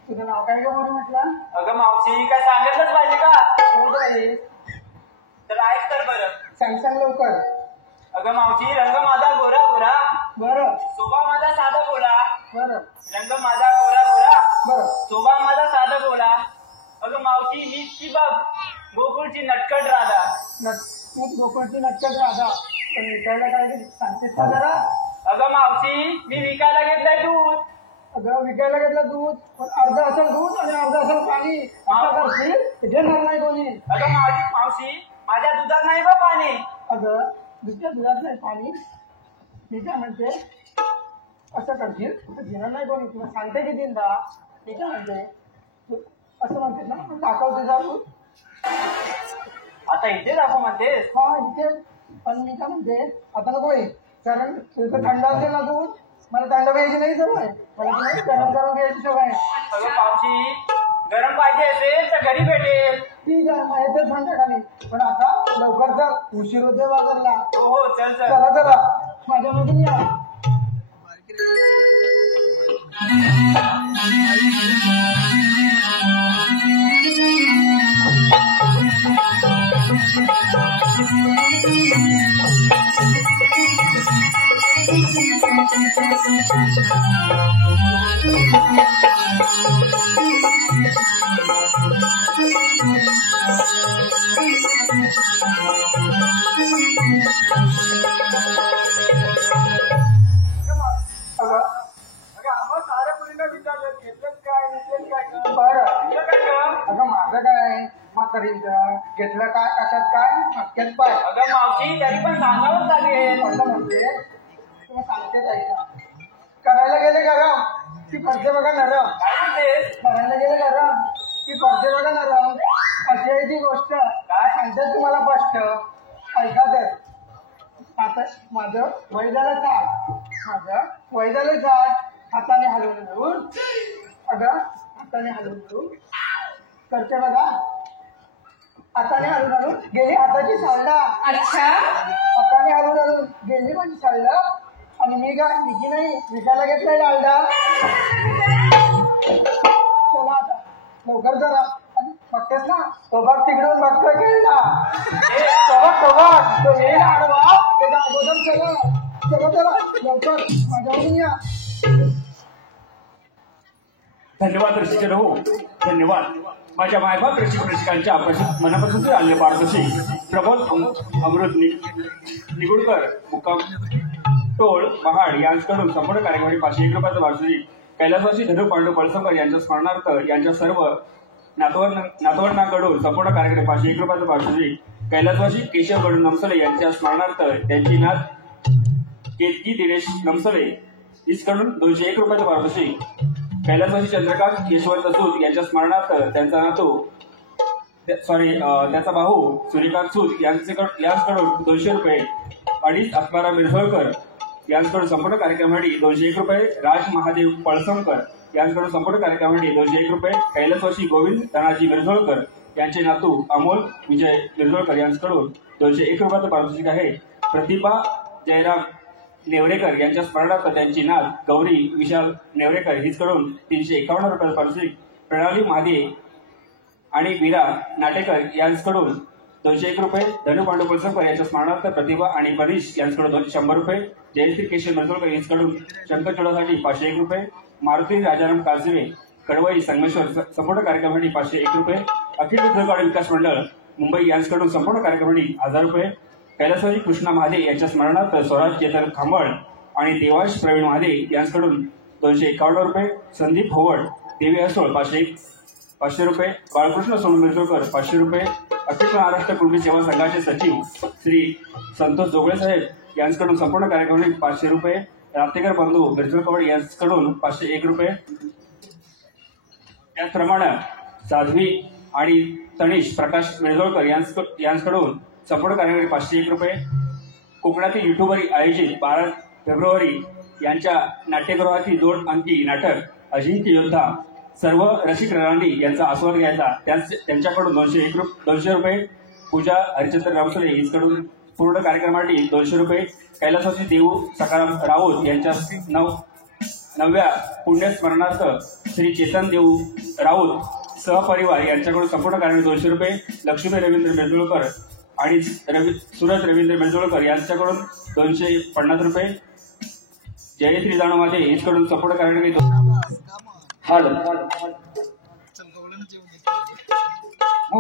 तुझं नाव काय का बरं म्हटलं अगं मावशी काय सांगितलंच पाहिजे का आहे तर ऐक तर बरं सांग लवकर अगं मावशी रंग माझा गोरा गोरा बरं शोभा माझा साधा बोला बरं रंग माझा गोरा गोरा बरं शोभा माझा साधा बोला अगं मावशी हीच बघ गोकुळची नटकट राधा तू गोकुळची नक्कल राधा पण विकायला काय सांगतेस का जरा अगं मावशी मी विकायला घेतलाय दूध अगं विकायला घेतलं दूध पण अर्ध असेल दूध आणि अर्ध असेल पाणी असं करशील घेणार नाही कोणी अगं मावशी माझ्या दुधात नाही बा पाणी अगं दुसऱ्या दुधात नाही पाणी मी काय म्हणते असं करशील घेणार नाही कोणी तुला सांगते की तीनदा मी काय म्हणते तू असं म्हणतेस ना दाखव तुझा दूध आता इथे दाखव म्हणतेस हा इथे पण मी काय म्हणते आता नको ये कारण तुझं थंड असेल ना दूध मला थंड घ्यायची नाही सवय मला नाही गरम गरम घ्यायची सवय अगं मावशी गरम पाहिजे असेल तर घरी भेटेल ठीक आहे मग येते संध्याकाळी पण आता लवकर चल उशीर होते बाजारला हो हो चल चल चला चला माझ्या मधून या घेतलं काय कशात काय हक्क्यात पाय अगं मावशी तरी पण सांगावंच लागेल म्हटलं म्हणजे तुला सांगतेच ऐका करायला गेले गरम ती पडते बघा नरम काय म्हणतेस करायला गेले गरम ती पडते बघा नरम अशी आहे ती गोष्ट काय सांगते तुम्हाला स्पष्ट ऐका तर आता माझं वय झालं काय हाताने हलवून धरून अगं हाताने हलवून धरून करते बघा हाताने हलून गेली हाताची सालडा अच्छा हाताने हलून गेली माझी सालडा आणि मी काय विकी नाही विकायला घेतलाय डालडा चला आता लवकर जरा बघतेस ना तो बघ तिकडून बघतोय खेळला तो येईल आडवा त्याचा अगोदर चला लवकर माझ्यावरून या धन्यवाद रसिक हो धन्यवाद माझ्या मायबाप रसिकांच्या मनापासून आले पारदर्शी प्रबोध अमृत निगुडकर मुक्काम टोळ महाड यांच्याकडून संपूर्ण कार्यक्रमाची 501 रुपयाचा वार्षिक कैलासवासी धनु पांडू पळसमकर यांच्या स्मरणार्थ यांच्या सर्व नातवंडांकडून संपूर्ण कार्यक्रम 501 रुपयाचा वार्षिक कैलासवासी केशव गडू नमसले यांच्या स्मरणार्थ त्यांची नात केतकी दिनेश नमसले इसकडून 201 रुपयाचा वार्षिक कैलासवासी चंद्रकांत यशवंत सूद यांच्या स्मरणार्थ त्यांचा नातू त्याचा भाऊ सूर्यकांत सूद यांच्याकडून 200 रुपये अडीच अकबारा मिरझोळकर यांच्याकडून संपूर्ण कार्यक्रमासाठी 201 रुपये राज महादेव पळसमकर यांच्याकडून संपूर्ण कार्यक्रमासाठी 201 रुपये कैलासवासी गोविंद तानाजी मिरझोळकर यांचे नातू अमोल विजय मिरझोळकर यांच्याकडून 201 रुपयाचं पारितोषिक आहे. प्रतिभा जयराम नेवरेकर यांच्या स्मरणार्थ त्यांची नात गौरी विशाल नेवरेकर हिचकडून 351 रुपयाचं पारितोषिक. प्रणाली महादे आणि वीरा नाटेकर यांच्याकडून 201 रुपये, धनु पांडू पलसकर यांच्या स्मरणार्थ प्रतिभा आणि परीश यांच्याकडून 100 रुपये, जयश्री केशव मिरजोळकर यांच्याकडून शंकर चोळासाठी 501 रुपये, मारुती राजाराम काजवे कडवई संगमेश्वर संपूर्ण कार्यक्रमासाठी 501 रुपये, अखिल विद्यार्थी विकास मंडळ मुंबई यांच्याकडून संपूर्ण कार्यक्रमासाठी 1000 रुपये, कैलासवासी कृष्णा महादे यांच्या स्मरणार्थ स्वराज चेतन खांबळ आणि देवाश प्रवीण महादे यांच्याकडून 251 रुपये, संदीप होवड देवी हसोळ 500 रुपये, बाळकृष्ण सोनू मिरजोळकर 500 रुपये, अखिल महाराष्ट्र कुणबी सेवा संघाचे सचिव श्री संतोष जोगळे साहेब यांच्याकडून संपूर्ण कार्यक्रमासाठी 500 रुपये, राप्तेकर बंधू मिरजोळकर यांच्याकडून 501 रुपये. त्याचप्रमाणे साध्वी आणि तनिष प्रकाश मिरजोळकर यांच्याकडून संपूर्ण कार्यक्रमासाठी 501 रुपये. कोकणातील युट्यूबरी आयोजित 12 फेब्रुवारी यांच्या नाट्यगृहातील 2 अंकी नाटक अजिंक्य योद्धा सर्व रसिक रणांनी यांचा आस्वाद घ्यायचा. त्यांच्याकडून 200 रुपये. पूजा हरिचंद्र रामसुले यांच्याकडून पूर्ण कार्यक्रमासाठी 200 रुपये. कैलासवासी देऊ सकाराम राऊत यांच्या 9व्या पुण्यस्मरणार्थ श्री चेतन देऊ राऊत सहपरिवार यांच्याकडून संपूर्ण कार्यक्रम 200 रुपये. लक्ष्मी रवींद्र मिरजोळकर आणि सूरज रवींद्र मिरजोळकर यांच्याकडून 250 रुपये. जयश्री जाणवादे यांच्याकडून संपूर्ण कार्यक्रम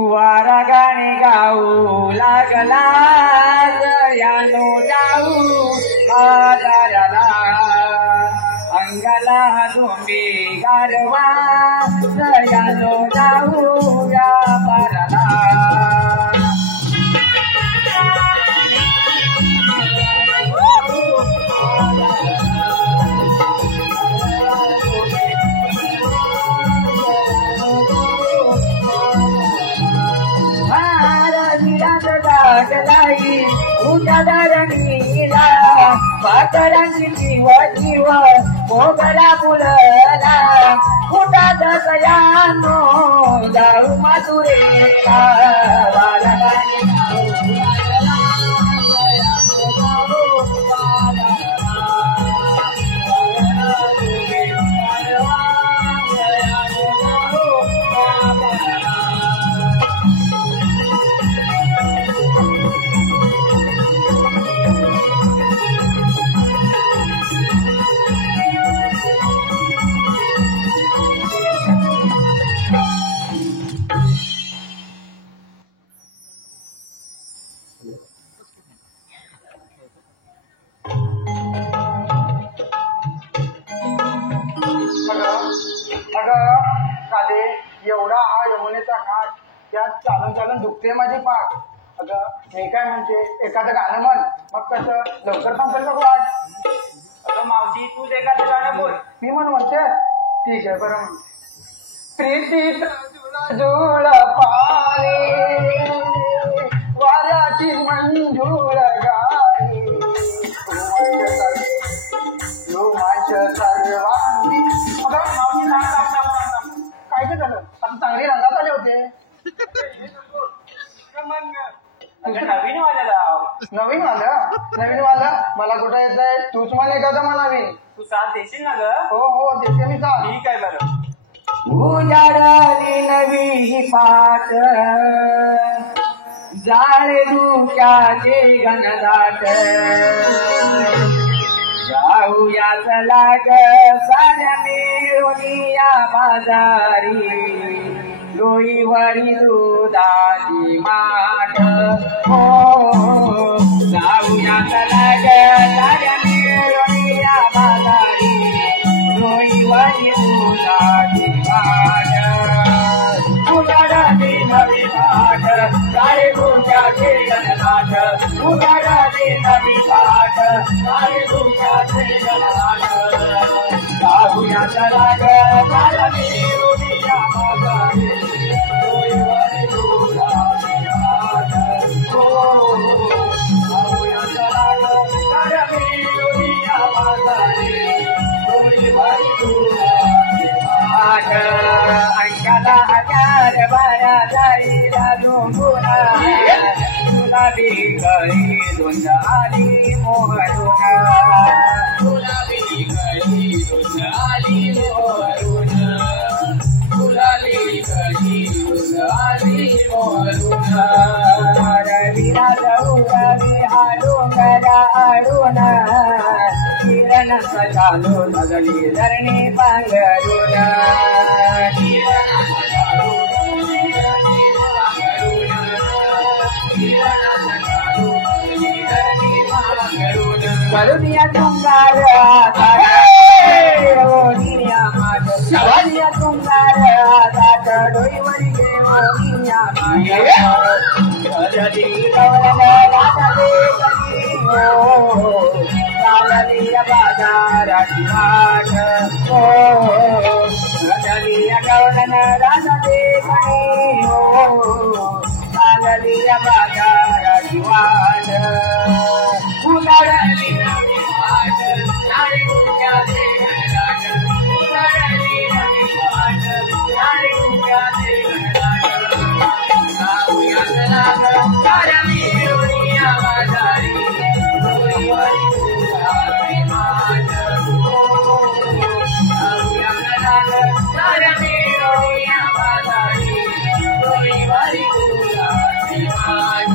वारा गाणे गाऊ लागला जयानो जाऊ आजाराला अंगाला धोंबी गारवा जयानो जाऊ या पाराला उजाडरणीला पातळांची जीव जीव भोगला मुलला कुठात कयानो जाऊ मातुरे एवढा हा यमुनेचा घाट त्यात चालून चालून दुखते माझी पाठ. अगं मी काय म्हणते एखादं गाणं म्हण मग कसं लवकर थांबेल का वाट. अगं मावशी तू एखादं गाणं बोल. मी म्हणते ठीक आहे बरं म्हण. प्रीतीत जुळ पाणी वाऱ्याची मंजूळ गाणी सर्वांगी. अगं मावशी काय काय झालं आता चांगली रंगात आले होते. नवीन वाल्याला नवीन वाला मला कुठं येतंय तूच मला एखादा म्हणावीन. तू साथ देशील ना ग. हो देते मी साथ. ठीक आहे बरं. उजाडली नवी पाठ जाळे धुक्याचे घनदाट जाऊया चला ग साऱ्या मिळूनिया बाजारी डोईवरी दुधाची माठ. हो जाऊया चला ग साऱ्या मिळूनिया बाजारी डोईवरी दुधाची माठ. उजाडली नवी पाठ जाळे धुक्याचे घनदाट उजाडली नवी पाठ जाळे धुक्याचे घनदाट जाऊया चला ग साऱ्या मिळूनिया बाजारी डोईवरी दुधाची माठ. हो जाऊया चला ग साऱ्या मिळूनिया बाजारी डोईवरी दुधाची माठ. अंगाला हजार बारा जाईला डोंगुरा गुलाबी गळी धुंद आली मोहरून गुलाबी गळी धुंद आली मोहरून गुलाबी रविला जाऊ रवी हाडू गरा आडून किरण सजालो लगली धरणी पांघरून करुनिया तुंगार ओनिया मात करुनिया तुंगार दात डोईवरी ओनिया मात करुदी गवरन दाता दे ओ कालदिया बाजाराची वाट ओ करुदिया गवरन दाता दे ओ कालदिया बाजाराची वाट उलाडली नवी वाट नारी उक्या दे घराट उलाडली नवी वाट नारी उक्या दे घराट साऊया लाग कारमी रोनिया बाजारी रोई वरी तुझारी माट साऊया लाग कारमी रोनिया बाजारी रोई वरी तुझारी माट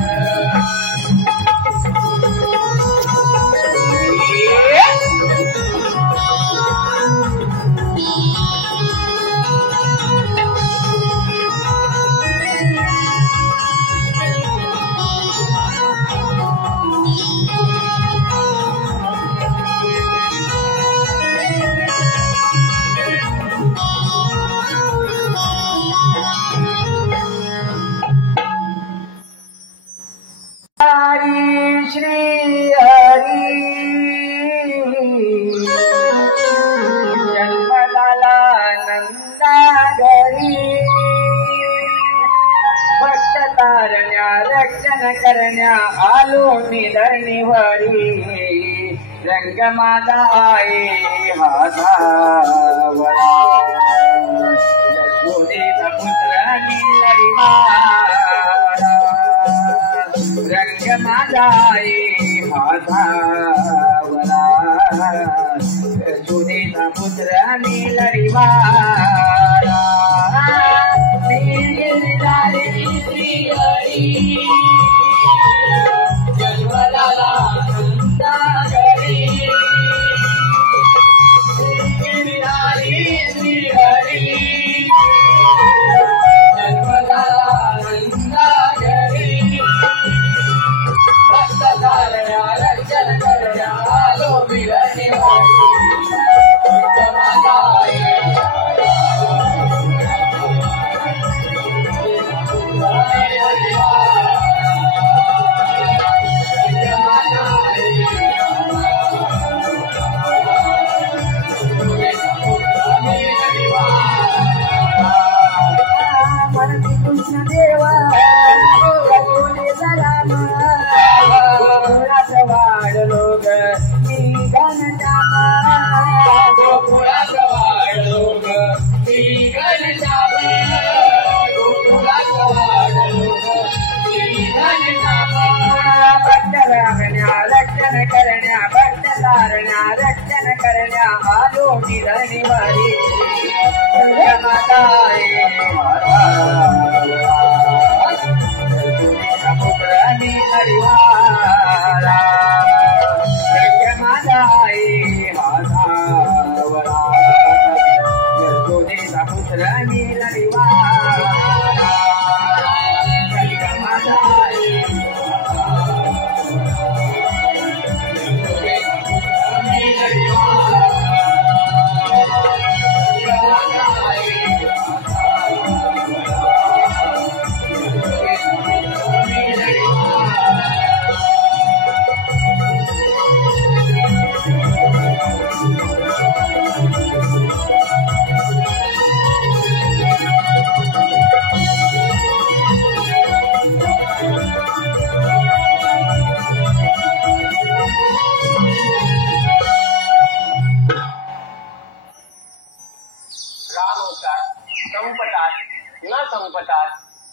श्री हरी जन्मलाला नंदा घरी भक्त तारण्या रक्षण करण्या आलो मी धरणीवरी रंगमाता आहे हासावळा यशोदेचा पुत्र नीलरिवाळा रंगमाता आहे हासावळा यशोदेचा पुत्र नीलरिवाळा श्री हरी जन्मलाला नंदा घरी श्री हरी जन्मलाला नंदा घरी भक्त तारण्या रक्षण करण्या आलो बिरणी रक्षण करण्या भक्त तारण्या रक्षण करण्या आलो मी धरणीवरी माता पुत्र नीलरिवाळा माता हासावळा यशोदेचा पुत्र नीलरिवाळा माता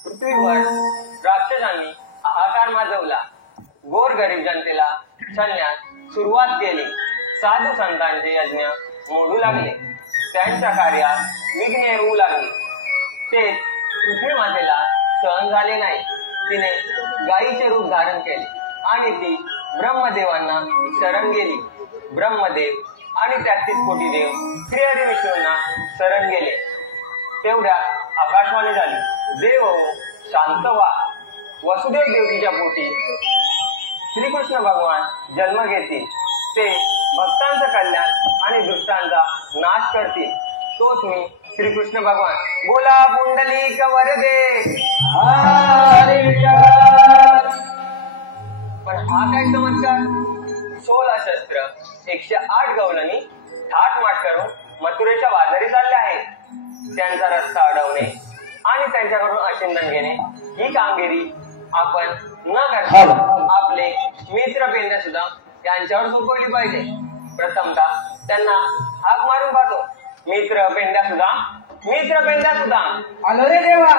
पृथ्वीवर राक्षसांनी हाहाकार माजवला. गोरगरीब जनतेला छळण्यास सुरुवात केली. साधू संतांचे यज्ञ मोडू लागले. त्यांच्या कार्यात विघ्ने येऊ लागली. ते पृथ्वी मातेला सहन झाले नाही. तिने गायीचे रूप धारण केले आणि ती ब्रह्मदेवांना शरण गेली. ब्रह्मदेव आणि 33 कोटी देव श्रीहरी विष्णूंना शरण गेले. तेवढ्या आकाशवाणी झाली, देव शांत व्हा. वसुदेव देवकीच्या पोटी श्रीकृष्ण भगवान जन्म घेतील. ते भक्तांचं कल्याण आणि दुष्टांचा नाश करतील. तोच मी श्रीकृष्ण भगवान. बोला पुंडलिक वरदे. पण हा काय चमत्कार? 16 शस्त्र 108 गवलनी थाटमाट करून मथुरेच्या बाजारी चालले आहेत. त्यांचा रस्ता अडवणे आणि त्यांच्याकडून अचिंतन घेणे ही कामगिरी आपण न करता आपले मित्र पेंद्या सुद्धा यांच्यावर सोपवली पाहिजे. प्रथमतः त्यांना हाक मारून पाहतो. मित्र पेंद्या सुद्धा, मित्र पेंद्या सुद्धा. आलो रे देवा.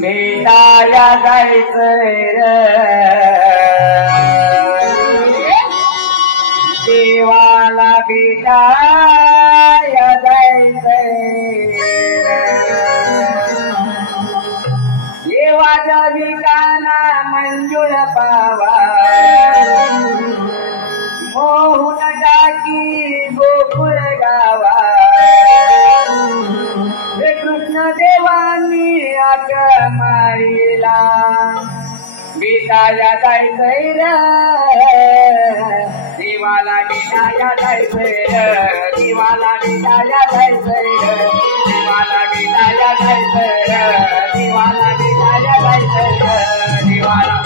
भेटाया जायचंय रे देवाला, भेटाया जायचंय देवाच्या ठिकाणा मंजूर पावा. मोहून टाकी गोकुळ गावा. हे कृष्ण देवांनी आग मारिला. भेटाया जायचंय रे देवाला, भेटाया जायचंय रे देवाला, भेटाया जायचंय रे देवाला, भेटाया जायचंय रे देवाला, भेटाया जायचंय रे देवाला.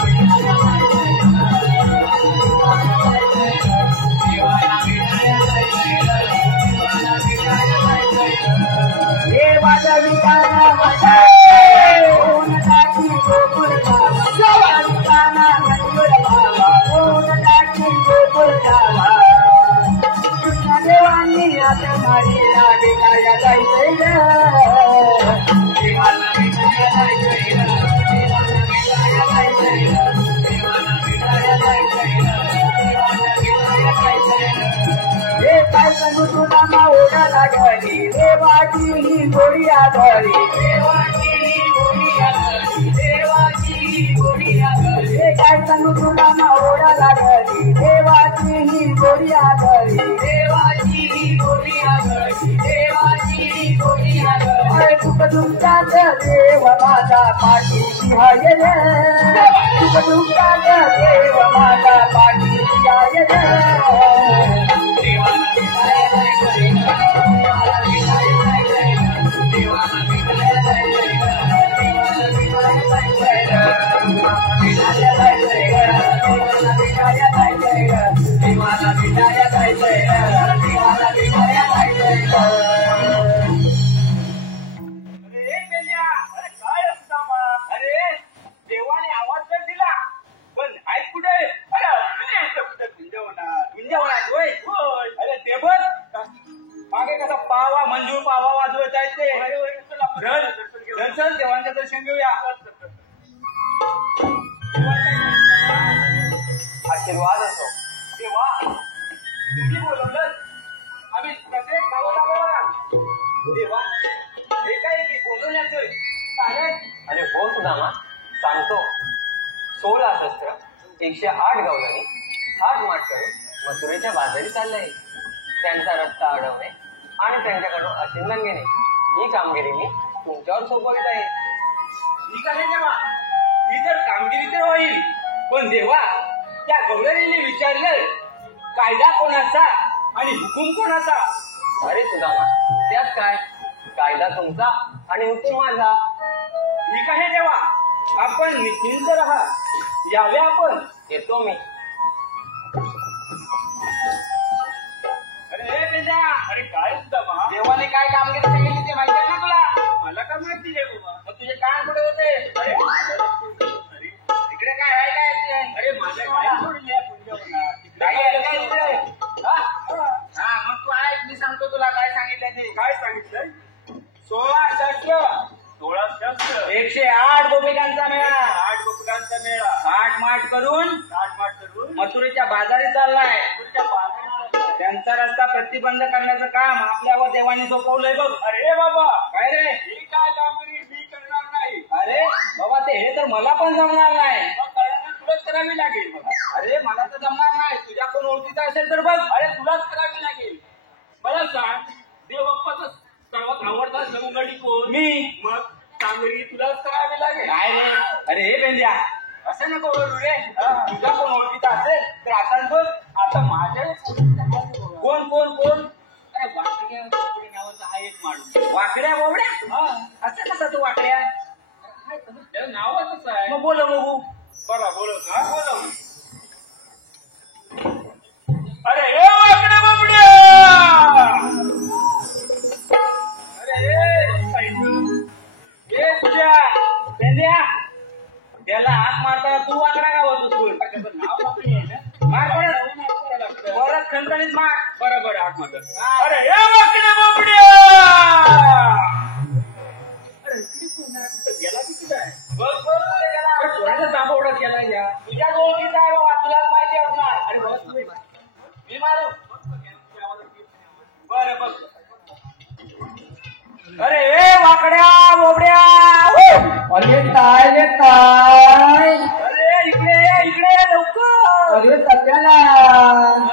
देवाच्या विचारा होऊन टाकी गोकुळ गावा. विचारा मंजूर भावा होऊन टाकी गोकुळ गावा. कृष्ण देवांनी आता मारिला. भेटाया जायचंय देवाला, भेटाया जायचंय देवाला, भेटाया जायचंय देवाला, भेटाया जायचंय देवाला, भेटाया जायचंय. हे काय सांगू तुला मावळा लागली देवाची ही गोडी आघाडी. देवाची ही गोडी आघाडी. देवाची ही गोडी आघाडी. हे काय सांगू तुला मावळा लागली देवाची ही गोडी आघाडी. देवाची ही गोडी आघाडी. देवाची ही गोडी आघाडी. सुख दुःखात देव माझा पाठीशी आहे रे. सुख दुःखात देव माझा पाठीशी आहे रे. देवाला भेटाया जायचंय देवाला, भेटाया जायचंय देवाला, भेटाया जायचंय देवाला, भेटाया जायचंय भेटाया जायचंय देवाला, भेटाया जायचंय देवाला, भेटाया जायचंय देवाला, भेटाया जायचंय. अरे पेंड्या, अरे काय असता मग? अरे देवाने आवाज तर दिला, पण ऐक कुठे? अरे कुठे गुंजवणार होय. अरे ते बघ मागे कसा पावा मंजूर पावा वाजवत आहे ते. चल देवांचं दर्शन घेऊया. आशीर्वाद असो. देवा तुम्ही बोलवलं आम्ही प्रत्येक गावाला बोला. देवा हे काय की बोलवण्याचं काय? अरे हो सुदामा, सांगतो. 16 शस्त्र 108 गवलनी थाटमाट करून मथुरेच्या बाजारी चालले. त्यांचा रस्ता अडवणे आणि त्यांच्याकडून अचिंतन घेणे ही कामगिरी मी तुमच्यावर सोपवित आहे. ठीक आहे देवा, ही जर कामगिरी तर होईल, पण देवा त्या गवळणीने विचारलं कायदा कोणाचा आणि हुकूम कोणाचा? अरे सुदामा, त्यात काय? कायदा तुमचा आणि हुकूम माझा. ठीक आहे देवा, आपण निश्चिंत राहा. यावे आपण. येतो मी. अरे बेटा, अरे काय सुद्धा देवाने काय कामगिरी सांगितली ते माहिती आहे ना तुला? मला काय माहिती आहे बाबा. मग तुझे कान कुठे होते? अरे इकडे काय आहे काय? अरे माझ्या गाई सोडल्या गाई आहे काय इकडे? हा मग तू ऐक, मी सांगतो तुला काय सांगितलं ते. काय सांगितलंय? 16 शस्त्र 108 गोपिकांचा मेळा. 8 गोपिकांचा मेळा थाटमाट करून मथुरेच्या बाजारी चाललाय. त्यांचा रस्ता प्रतिबंध करण्याचं काम आपल्यावर देवाने सोपवलंय बघ. अरे बाबा, काय रे? ही काय कामगिरी मी करणार नाही. अरे बाबा ते हे तर मला पण जमणार नाही. मग करणार तुलाच करावी लागेल. मला अरे मला तर जमणार नाही. तुझ्या कोण ओळखीचा असेल तर बघ. अरे तुलाच करावी लागेल. मला सांग, देवबाप्पाचा सर्वात आवडता सवंगडी कोण? मी. मग कामगिरी तुलाच करावी लागेल. काय रे? अरे हे बेंद्या असं नको बोलू रे. तुझा कोण ओळखीचा असेल तर आता बघ. आता माझ्या कोण कोण कोण? अरे वाकड्या बोबडे नावाचा हा एक माणूस. वाकड्या बोबड्या? असं कसं तू वाकड्या? त्याचं नावच असं आहे. मग बोल बघू. बरं बोलव का? बोलव. अरे हे वाकड्या बोबड्या! अरे ए तुझ्या बेंद्या त्याला हात मारताना तू वाकडा का होतो तू? त्याचं नाव वाकडी आहे ना? मार परत. परत खणखणीत मार. बरोबर हात मारत. अरे हे वाकड्या बोबड्या! अरे इकडे कोण आहे? कुठं गेला किती काय? बस बस कुठे गेला? अरे कोणाचा तांबा गेला या? तुझ्या ओळखीचा आहे बाबा. तुलाच माहिती असणार. अरे बस तुम्ही. मी मारू. बरं बघ. अरे ए वाकड्या बोबड्या! अरे काय काय? अरे इकडे इकडे लवकर. अरे सत्याला,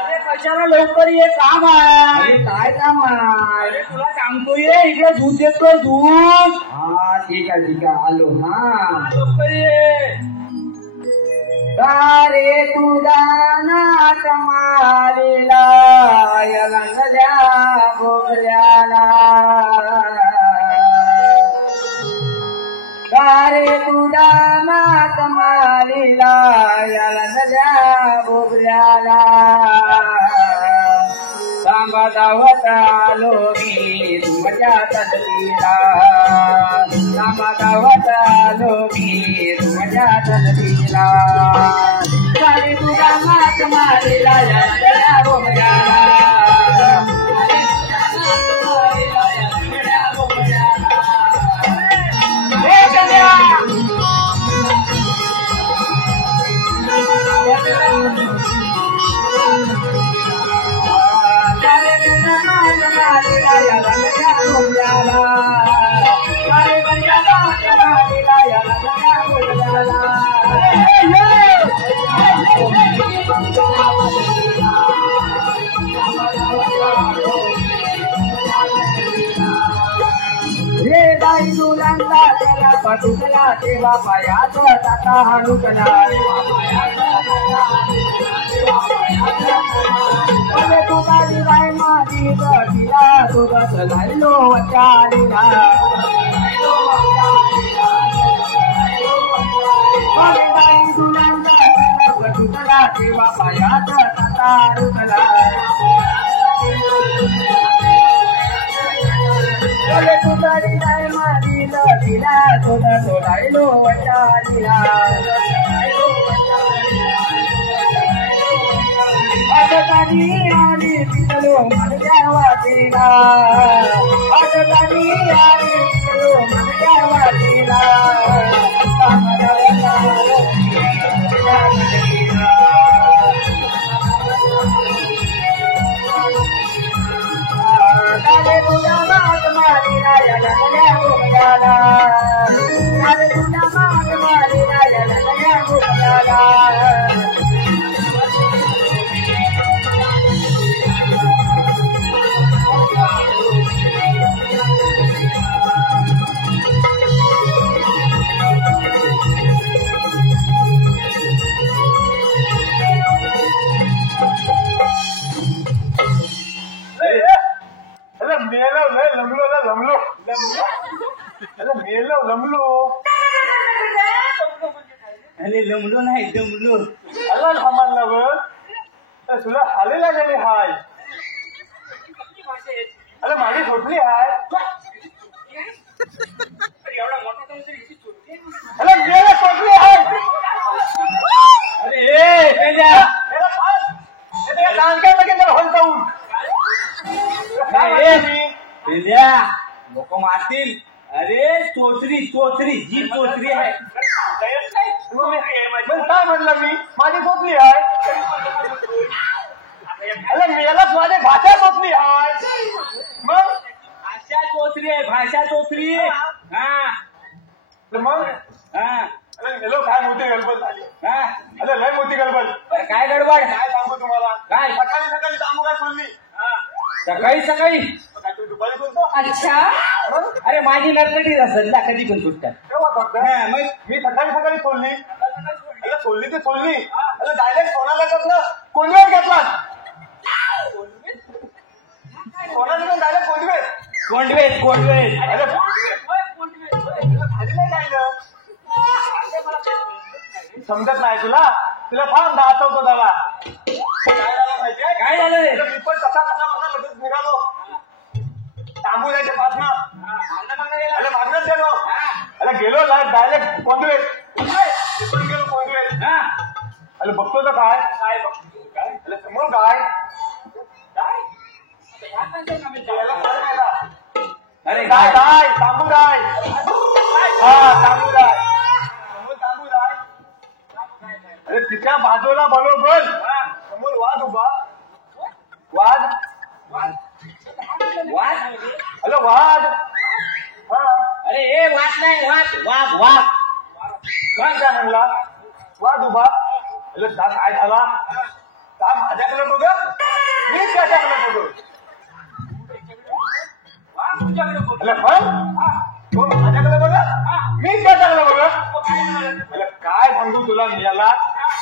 अरे कशाला लवकर ये, काम आहे. अरे काय काम आहे? अरे तुला सांगतो ये, इकडे दूध देतोय दूध. हा ठीक आहे आलो. हा लवकर ये. रे तुझा नाट मारिला यलंगल्या बोबड्याला. रे तुझा नाट मारिला यलंगल्या बोबड्याला. सांबा धावत आलो मी तुमच्या तलबीला. सांबा धावत आलो मी तुमच्या तलबीला. रे तुझा नाट मारिला यलंगल्या बोबड्याला. हे बाई मुलांना त्याला पटुकला तेव्हा पायात टाका हलुकला. अरे तुझी बाई माझी तिला तुझं झालो वचारीला. अरे बाई मुलांना त्याला पटुकला तेव्हा पायात टाका हलुकला. अरे तुझी बाई माझी तिला तुझं झालो वचारीला. अटकानी आली पितलो माझ्या वाटीला. अटकानी आली पितलो माझ्या वाटीला. अरे तुझ्या मात मारीला यलंगल्या बोबड्याला. अरे तुझ्या मात मारीला यलंगल्या बोबड्याला. अरे मेलो नाही लमलो ना लमलो लमलो. अरे मेलो लमलो. अरे लमलो नाही दमलो. अल्ला थांबायला बघ. तुला हालेला गेली हाय. अरे माझी सोडली हाय. एवढा मोठा तुमचं इथे चोरते. अरे मेला सोडली हाय. अरे ए बेंद्या काय बघितलं होल जाऊन बेंद्या लोक मारतील. अरे चोचरी चोचरी जी चोचरी आहे. काय म्हणलं मी माझी झोपली आहे. अरे मेलाच माझे भाषा पोचली आज मग भाषा चोचरी आहे भाषा चोचरी हा मग हा अरे मेलो काय मोठी गडबड झाली हा अरे लय मोठी गडबड काय गडबड काय सांगू तुम्हाला काय? सकाळी सकाळी तांबू काय सोडली सकाळी सकाळी काय तू दुपारी बोलतो अच्छा अरे माझी नरकटी असेल ना कधी पण सुटतात तेव्हा फक्त हा, मग मी सकाळी सकाळी सोडली अरे सोडली ते सोडली अरे डायरेक्ट सोनाला घेतलं कोणवेळ घेतला सोनाला डायरेक्ट कोणवेळ कोंडवेज कोंडवेज अरे भाजी नाही खायचं समजत नाही तुला तुला थांब दाखवतो त्याला काय झालं माहितीये काय झालं रे मी पण कसा लगेच निघालो तांबू जायचे पाच ना अरे मागण्यात गेलो अरे गेलो डायरेक्ट कोंडवेत पण गेलो कोंडवेत हा अरे बघतो तर काय काय बघतो काय अरे समोर काय अरे काय काय काय तांबू काय हा तांबू काय समोर तांबू काय अरे तिच्या बाजूला बरोबर समोर वाद उभा वाद वाघ अरे वाद हा अरे ए वाघ नाही वाघ वाघ वाघ वाद काय म्हणला वाद उभा अरे ता काय झाला का माझ्याकडे बघत मी त्याच्याकडे बघत अरे पण तो माझ्याकडे बघत मी त्याच्याकडे बघत अरे काय सांगू तुला याला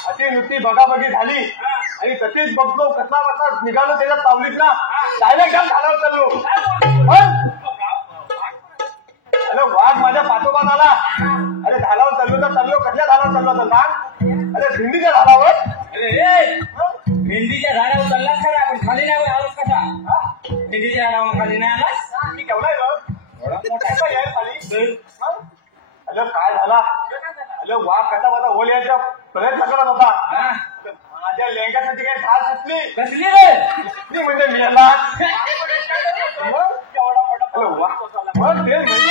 अशी नुसती बघाबघी झाली आणि तशीच बघतो कसा कसा निघालो त्याच्या तावलीत ना डायरेक्ट जाम झाला चाललो अरे वाघ माझ्या पाठोपाठ आला अरे झाडावर चाललो तर चाललो कसल्या झाडावर चाललो तर सांग अरे भिंडीच्या झाडावर अरे ए भेंडीच्या झाडावर चाललास खरा आपण खाली नाही आलोच कसा भेंडीच्या झाडावर खाली नाही आलास मी केवढा एवढा मोठा काय आहे खाली अरे काय झाला अरे वाघ कसा कसा ओल्याचा प्रयत्न करत होता हा माझ्या लेंगासाठी काही ढाल सुटली कसली रे ती म्हणजे मेला अरे वाघ मग ते म्हणजे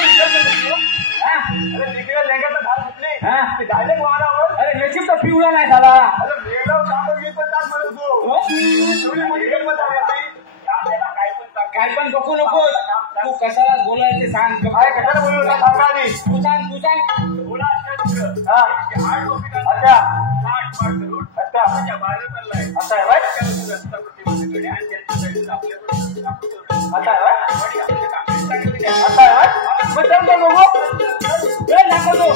हा अरे तिकडे लेंगाचा ढाल सुटली हा ती डायरेक्ट वाघावर अरे नशीब तर पिवळा नाही झाला अरे मेला कापड मी पण तास म्हणत होतो एवढी मोठी गंमत आहे ती. काय पण बघू नको तू कशाला बोलायचे सांग काय कशाला बोलू नका सांगा आधी तू सांग तू सांग हा अच्छा अच्छा असं आहे बाय आता आहे बाय आता आहे बाय मग त्यांचं बघू ए दाखवतो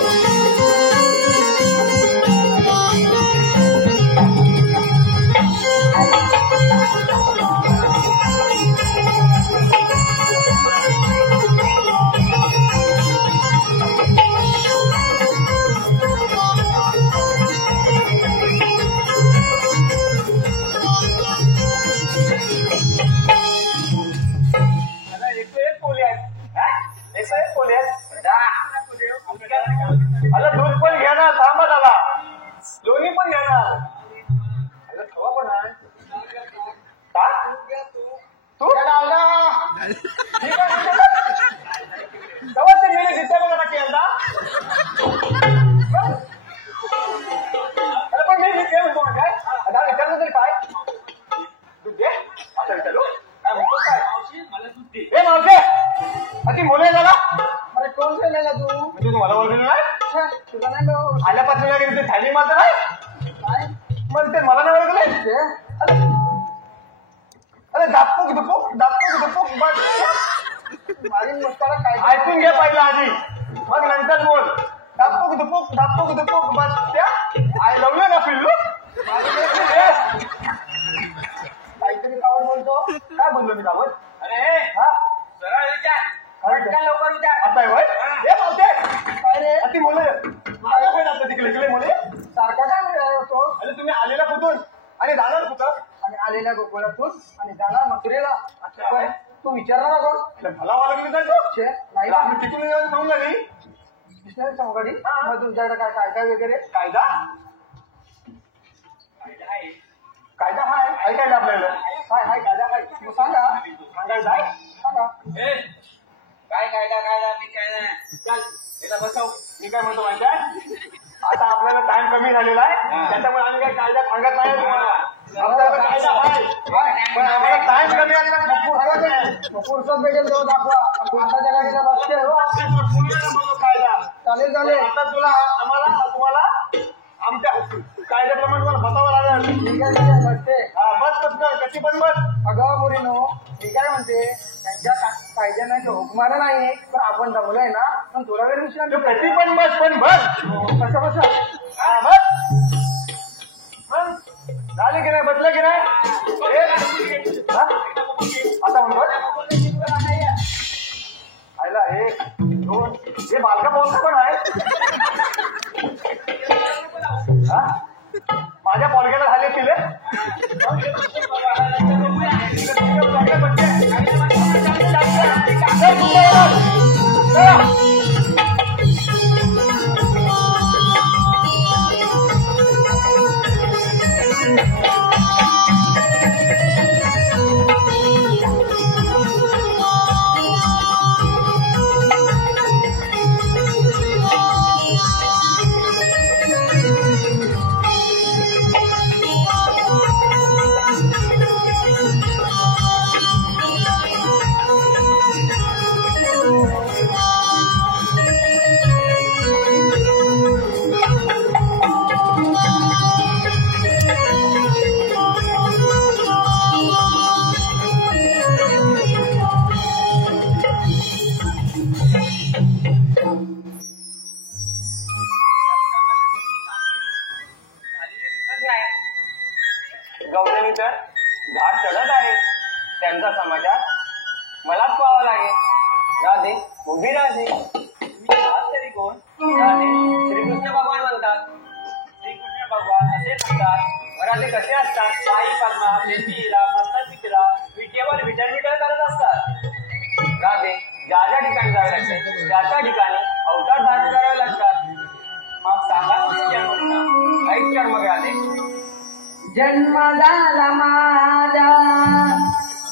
एक पोली आहेत एक पोली आहेत अरे दूध पण घेणार थांबा झाला दोन्ही पण घेणार अरे खवा पण आहे का? तू ठीक आहे तेव्हा ते मेले घेतल्या बघा केला अरे पण मी काय म्हणतो काय आता विचारलं तरी काय दूध दे असं विचारू काय म्हणतो काय ए मावशे अति मुले झाला अरे कोण केलेला तू म्हणजे तुम्हाला ओळखलं नाही तुला नाही आल्यापासून वगैरे ते थाली मात्र नाही काय मग ते मला नाही ओळखले अरे अरे दापूक दुपूक बस माझी मस्ताला काय ऐकून घे पहिला आधी मग नंतर बोल दापूक दुपूक बस त्या आय लवलं ना पिल्लू काहीतरी कावड बोलतो काय बोललो मी कावत अरे हा सरळ विचार काय लवकर विचार आता आहे होय ए मावशे काय रे अति मुले माझं काय जातं तिकडे मुले सारखा काय तो अरे तुम्ही आलेला कुठून आणि जाणार कुठं आणि आलेल्या गोकुळातून आणि जाणार मथुरेला अच्छा. तू विचारणार कोण अरे मला वाला किती जायचो नाही आम्ही तिकडून येऊन सांगू नाही कृष्णाची चौकडी मग तुमच्याकडे काय काय काय वगैरे कायदा कायदा हाय ऐकायला आपल्याला काय हाय कायदा काय मग सांगा सांगायचं आहे सांगा काय कायदा कायदा मी काय नाही चल याला बसव मी काय म्हणतो माहिती आहे आता आपल्याला टाइम कमी झालेला आहे त्याच्यामुळे आम्ही काही कायदा सांगत नाही तुम्हाला पण आम्हाला टाइम कमी आहे ना. पुढचा भेटेल तेव्हा दाखवा. आताच्या गाडीला बसते कायदा चालेल चालेल. आता तुम्हाला आमच्या कायद्याप्रमाणे तुम्हाला बतावं लागेल. ठीक आहे बसते. बस फक्त कशी पण बस. अगं मुलीनो मी काय म्हणते त्यांच्या कायद्याने हुकमाला नाही पण आपण जमलोय ना पण थोडा वेळ विश्रांती कशी पण बस पण बस. कसं बस झाले की नाही बसलं की नाही आता म्हणतो आयला हे दोन हे बालका बोलता पण आहे. माझ्या पॉलकेला झाले तिले गौतमी तर झाड चढत आहे. त्यांचा समाचार मलाच पाहावा लागेल. राधे उभी राहते. तरी कोण? राधे श्रीकृष्ण भगवान म्हणतात. श्रीकृष्ण भगवान असे म्हणतात. मराठी कसे असतात? साई पद्मा देवीला मस्तात विचारा विटेवर विटर करत असतात. राधे ज्या ज्या ठिकाणी जावे लागते त्या त्या ठिकाणी अवतार धारण करावे लागतात. मग सांगा कसे जन्म ऐक कर्म राधे. जन्म झाला माझा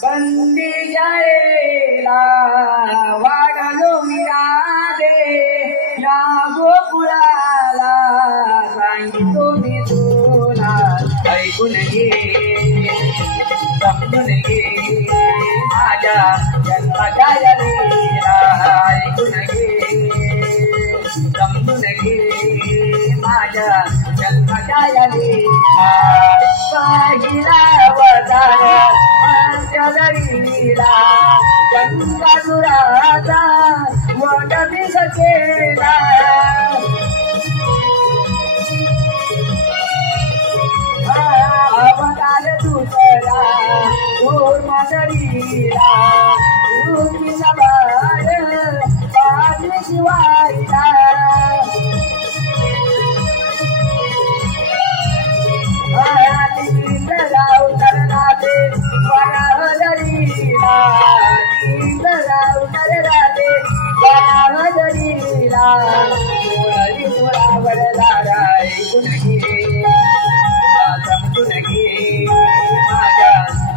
बंदी शाळेला वाढलो मी राधे या गोकुळाला सांगितो मी तुला ऐकून घे समजून घे माझ्या जन्माच्या यालीला ऐकून घे समजून घे माझ्या जन्माच्या यालीला पहिला अवतार माझ्या दरीला गंगाधुराचा वट विष केला. अवतार दुसरा पूर्ण दरीला पूर्ण सवार पाणी शिवायला.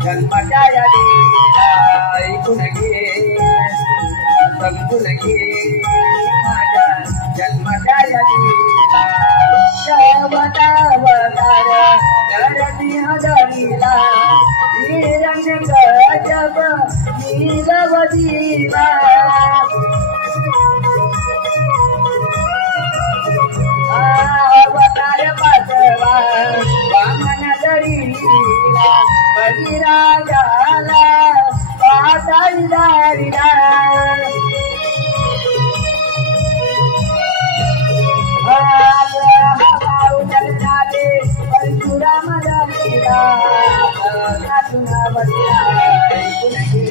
जन्माच्या यादीला ऐकून घे समजून घे माझ्या जन्माच्या यादीला. शवतावतार नरसिंहदनीला हिरण्य गजब नीलवदीला. अवतार पाचवा वामन दरीला बलिराजाला पाताळी दारीला. उचलनाले परशुराम दारीला नातुना बसला ऐकून घे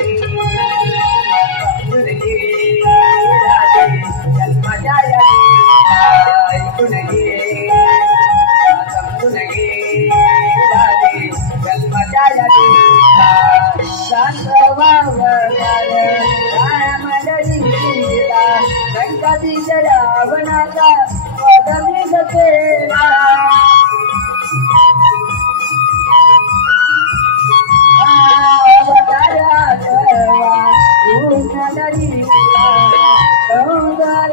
समजून घे राधे जन्माच्या यादीला ऐकून घे समजून घे राधे जन्माच्या यादीला. रामदरीला गणपतीच रावणाचा वध केला. अवतारात पूर्ण दरीला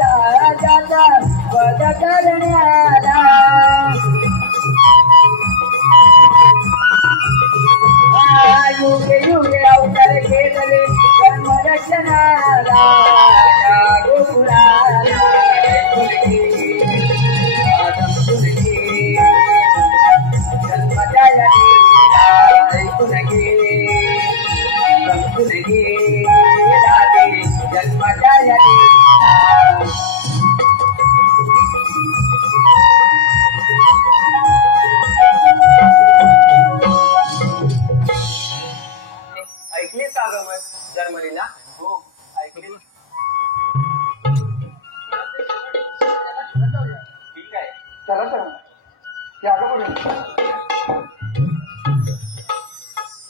राजाचा वध करण्याला.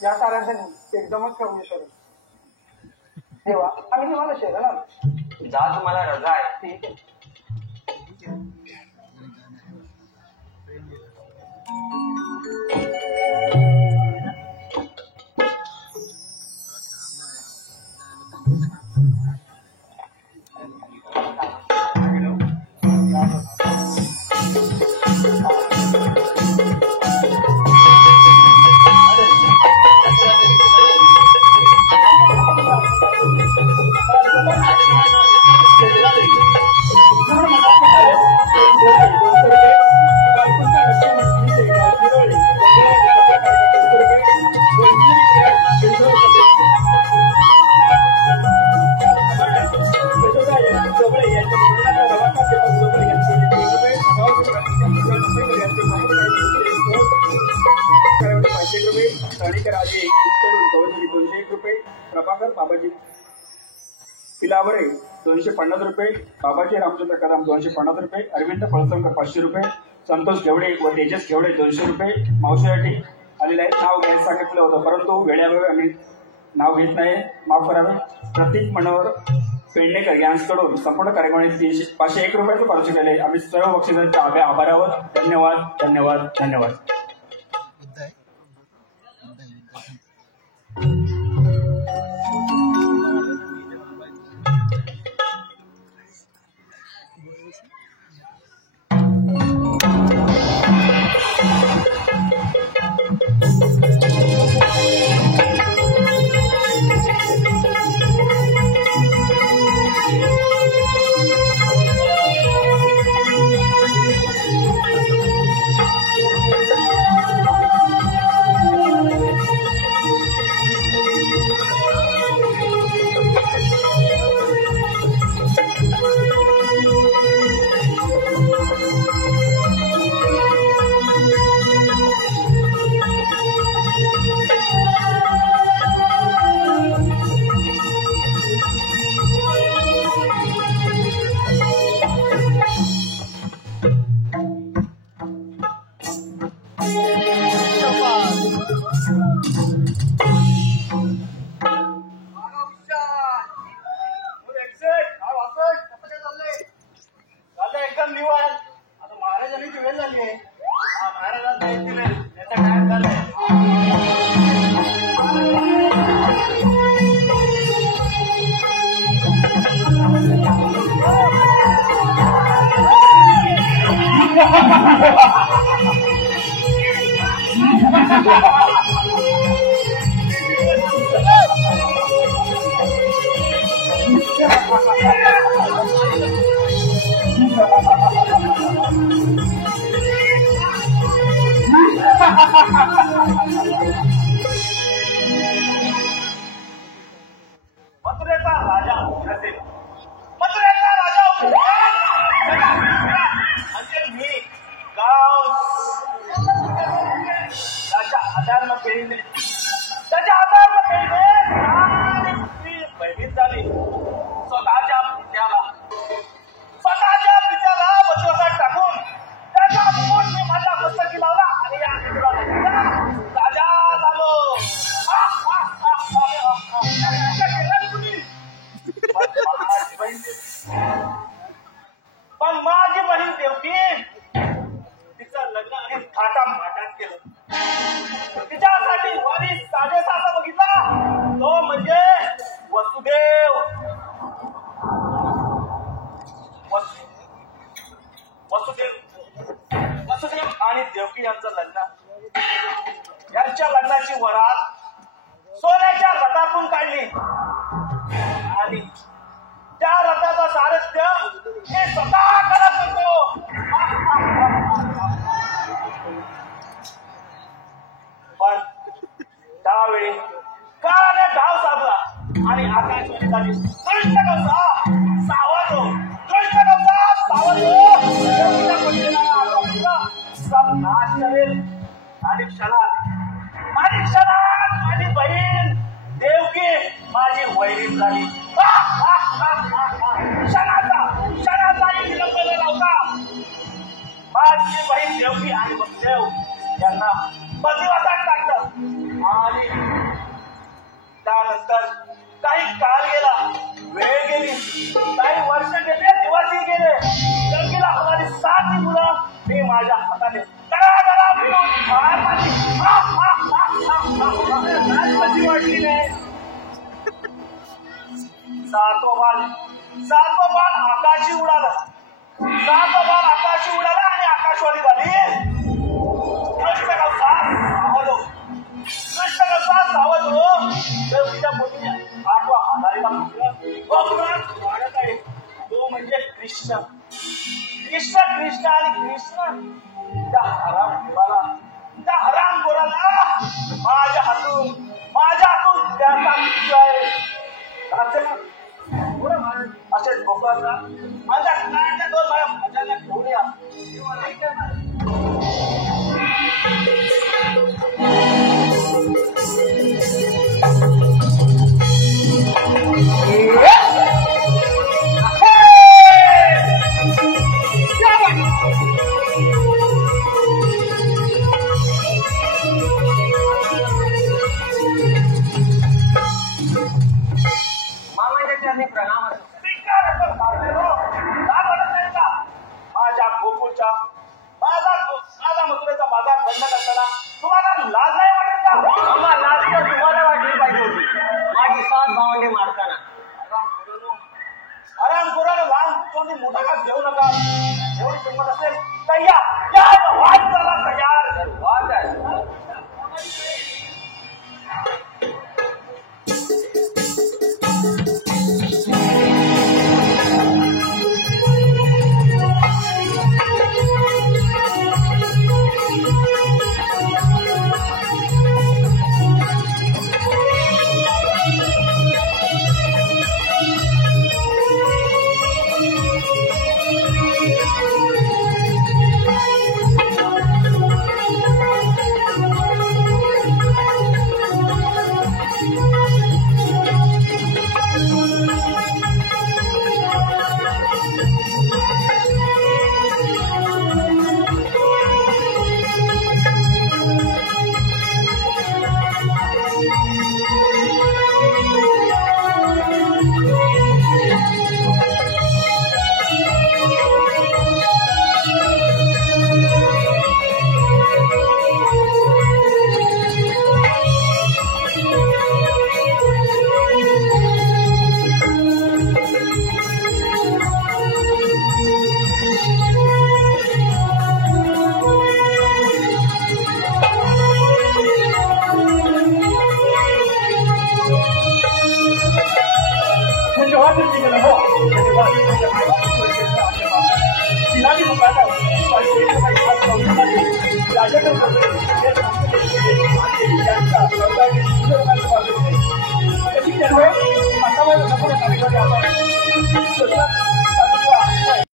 या कार्यासाठी एकदमच कमी शोध तेव्हा आणि मला शेजारला जा, तुम्हाला रजा आहे. ठीक आहे. पिलावरे 250 रुपये, बाबाजी रामचंद्र कदम 250 रुपये, अरविंद पळसवकर 500 रुपये, संतोष घेवडे व तेजस घेवडे 200 रुपये मावशीसाठी आलेले आहेत. नाव घ्यायला सांगितलं होतं परंतु वेळेअभावी आम्ही नाव घेत नाही, माफ करावे. प्रतीक मनोहर पेडणेकर यांच्याकडून संपूर्ण कार्यक्रमाने 501 रुपयाचं पारितोषिक केले. आम्ही सर्व बक्षिसांचे आभार आहोत. धन्यवाद धन्यवाद धन्यवाद. मथुरेचा राजा असेल, मथुरेचा राजा म्हणजे मी गाव त्याच्या आधार पेढीने भयभीत झाली. स्वतःच्या पित्याला बसवतात टाकून त्याचा पोट मी माझ्या मस्तकी लावला आणि या राजा झालो. पण माझी बहीण देवकी तिचं लग्न आणि थाटामाटात केलं. तिच्यासाठी वारी साजेसा असा बघितला तो म्हणजे वसुदेव. वसुदेव आणि देवकी यांचं लग्न. यांच्या लग्नाची वरात सोन्याच्या रथातून काढली आणि त्या रथाचा सारथ्य हे स्वतः करत होतो. पण त्यावेळी काने धाव साधला आणि आकाशवाणी दुष्ट कसा सावरलो, दुष्ट कसा सावरलो सब नाश करेल. आणि क्षणात माझी बहीण देवकी माझी वैरीण झाली. क्षणाचा विलंब न लावता माझी बहीण देवकी आणि वसुदेव यांना बंदिवासात टाकलं आणि त्यानंतर काही काळ गेला, वेळ गेली, काही वर्ष गेले, दिवसही गेले. जंगीला होणारी 7 मुलं मी माझ्या हाताने दडा फिरून बाहेर काढली. कशी वाटली नाही? सातवं बाण आकाशी उडालं. आकाशी उडाला आणि आकाशवाणी झाली. कृष्ण सावध हो. देवीच्या मुलीने 8वा हाताळीला म्हटलं वाढत आहे. तो म्हणजे कृष्ण आणि कृष्ण त्या हराम गोराला माझ्या हातून त्याचा मृत्यू आहे. असेच गोपाळचा माझ्या कानाच्या 2 माझ्या भाज्यांना घेऊन या. माझ्या गोकुळच्या माझा मथुरेचा बाजार बंद करताना तुम्हाला लाज नाही वाटत का? आम्हाला लाज तर तुम्हाला वाटली पाहिजे होती. माझी 7 भावंडे मारताना आराम करून लहान तुम्ही मोठा का घेऊ नका. एवढी किंमत असेल तयार वाद झाला तयार वाद आहे.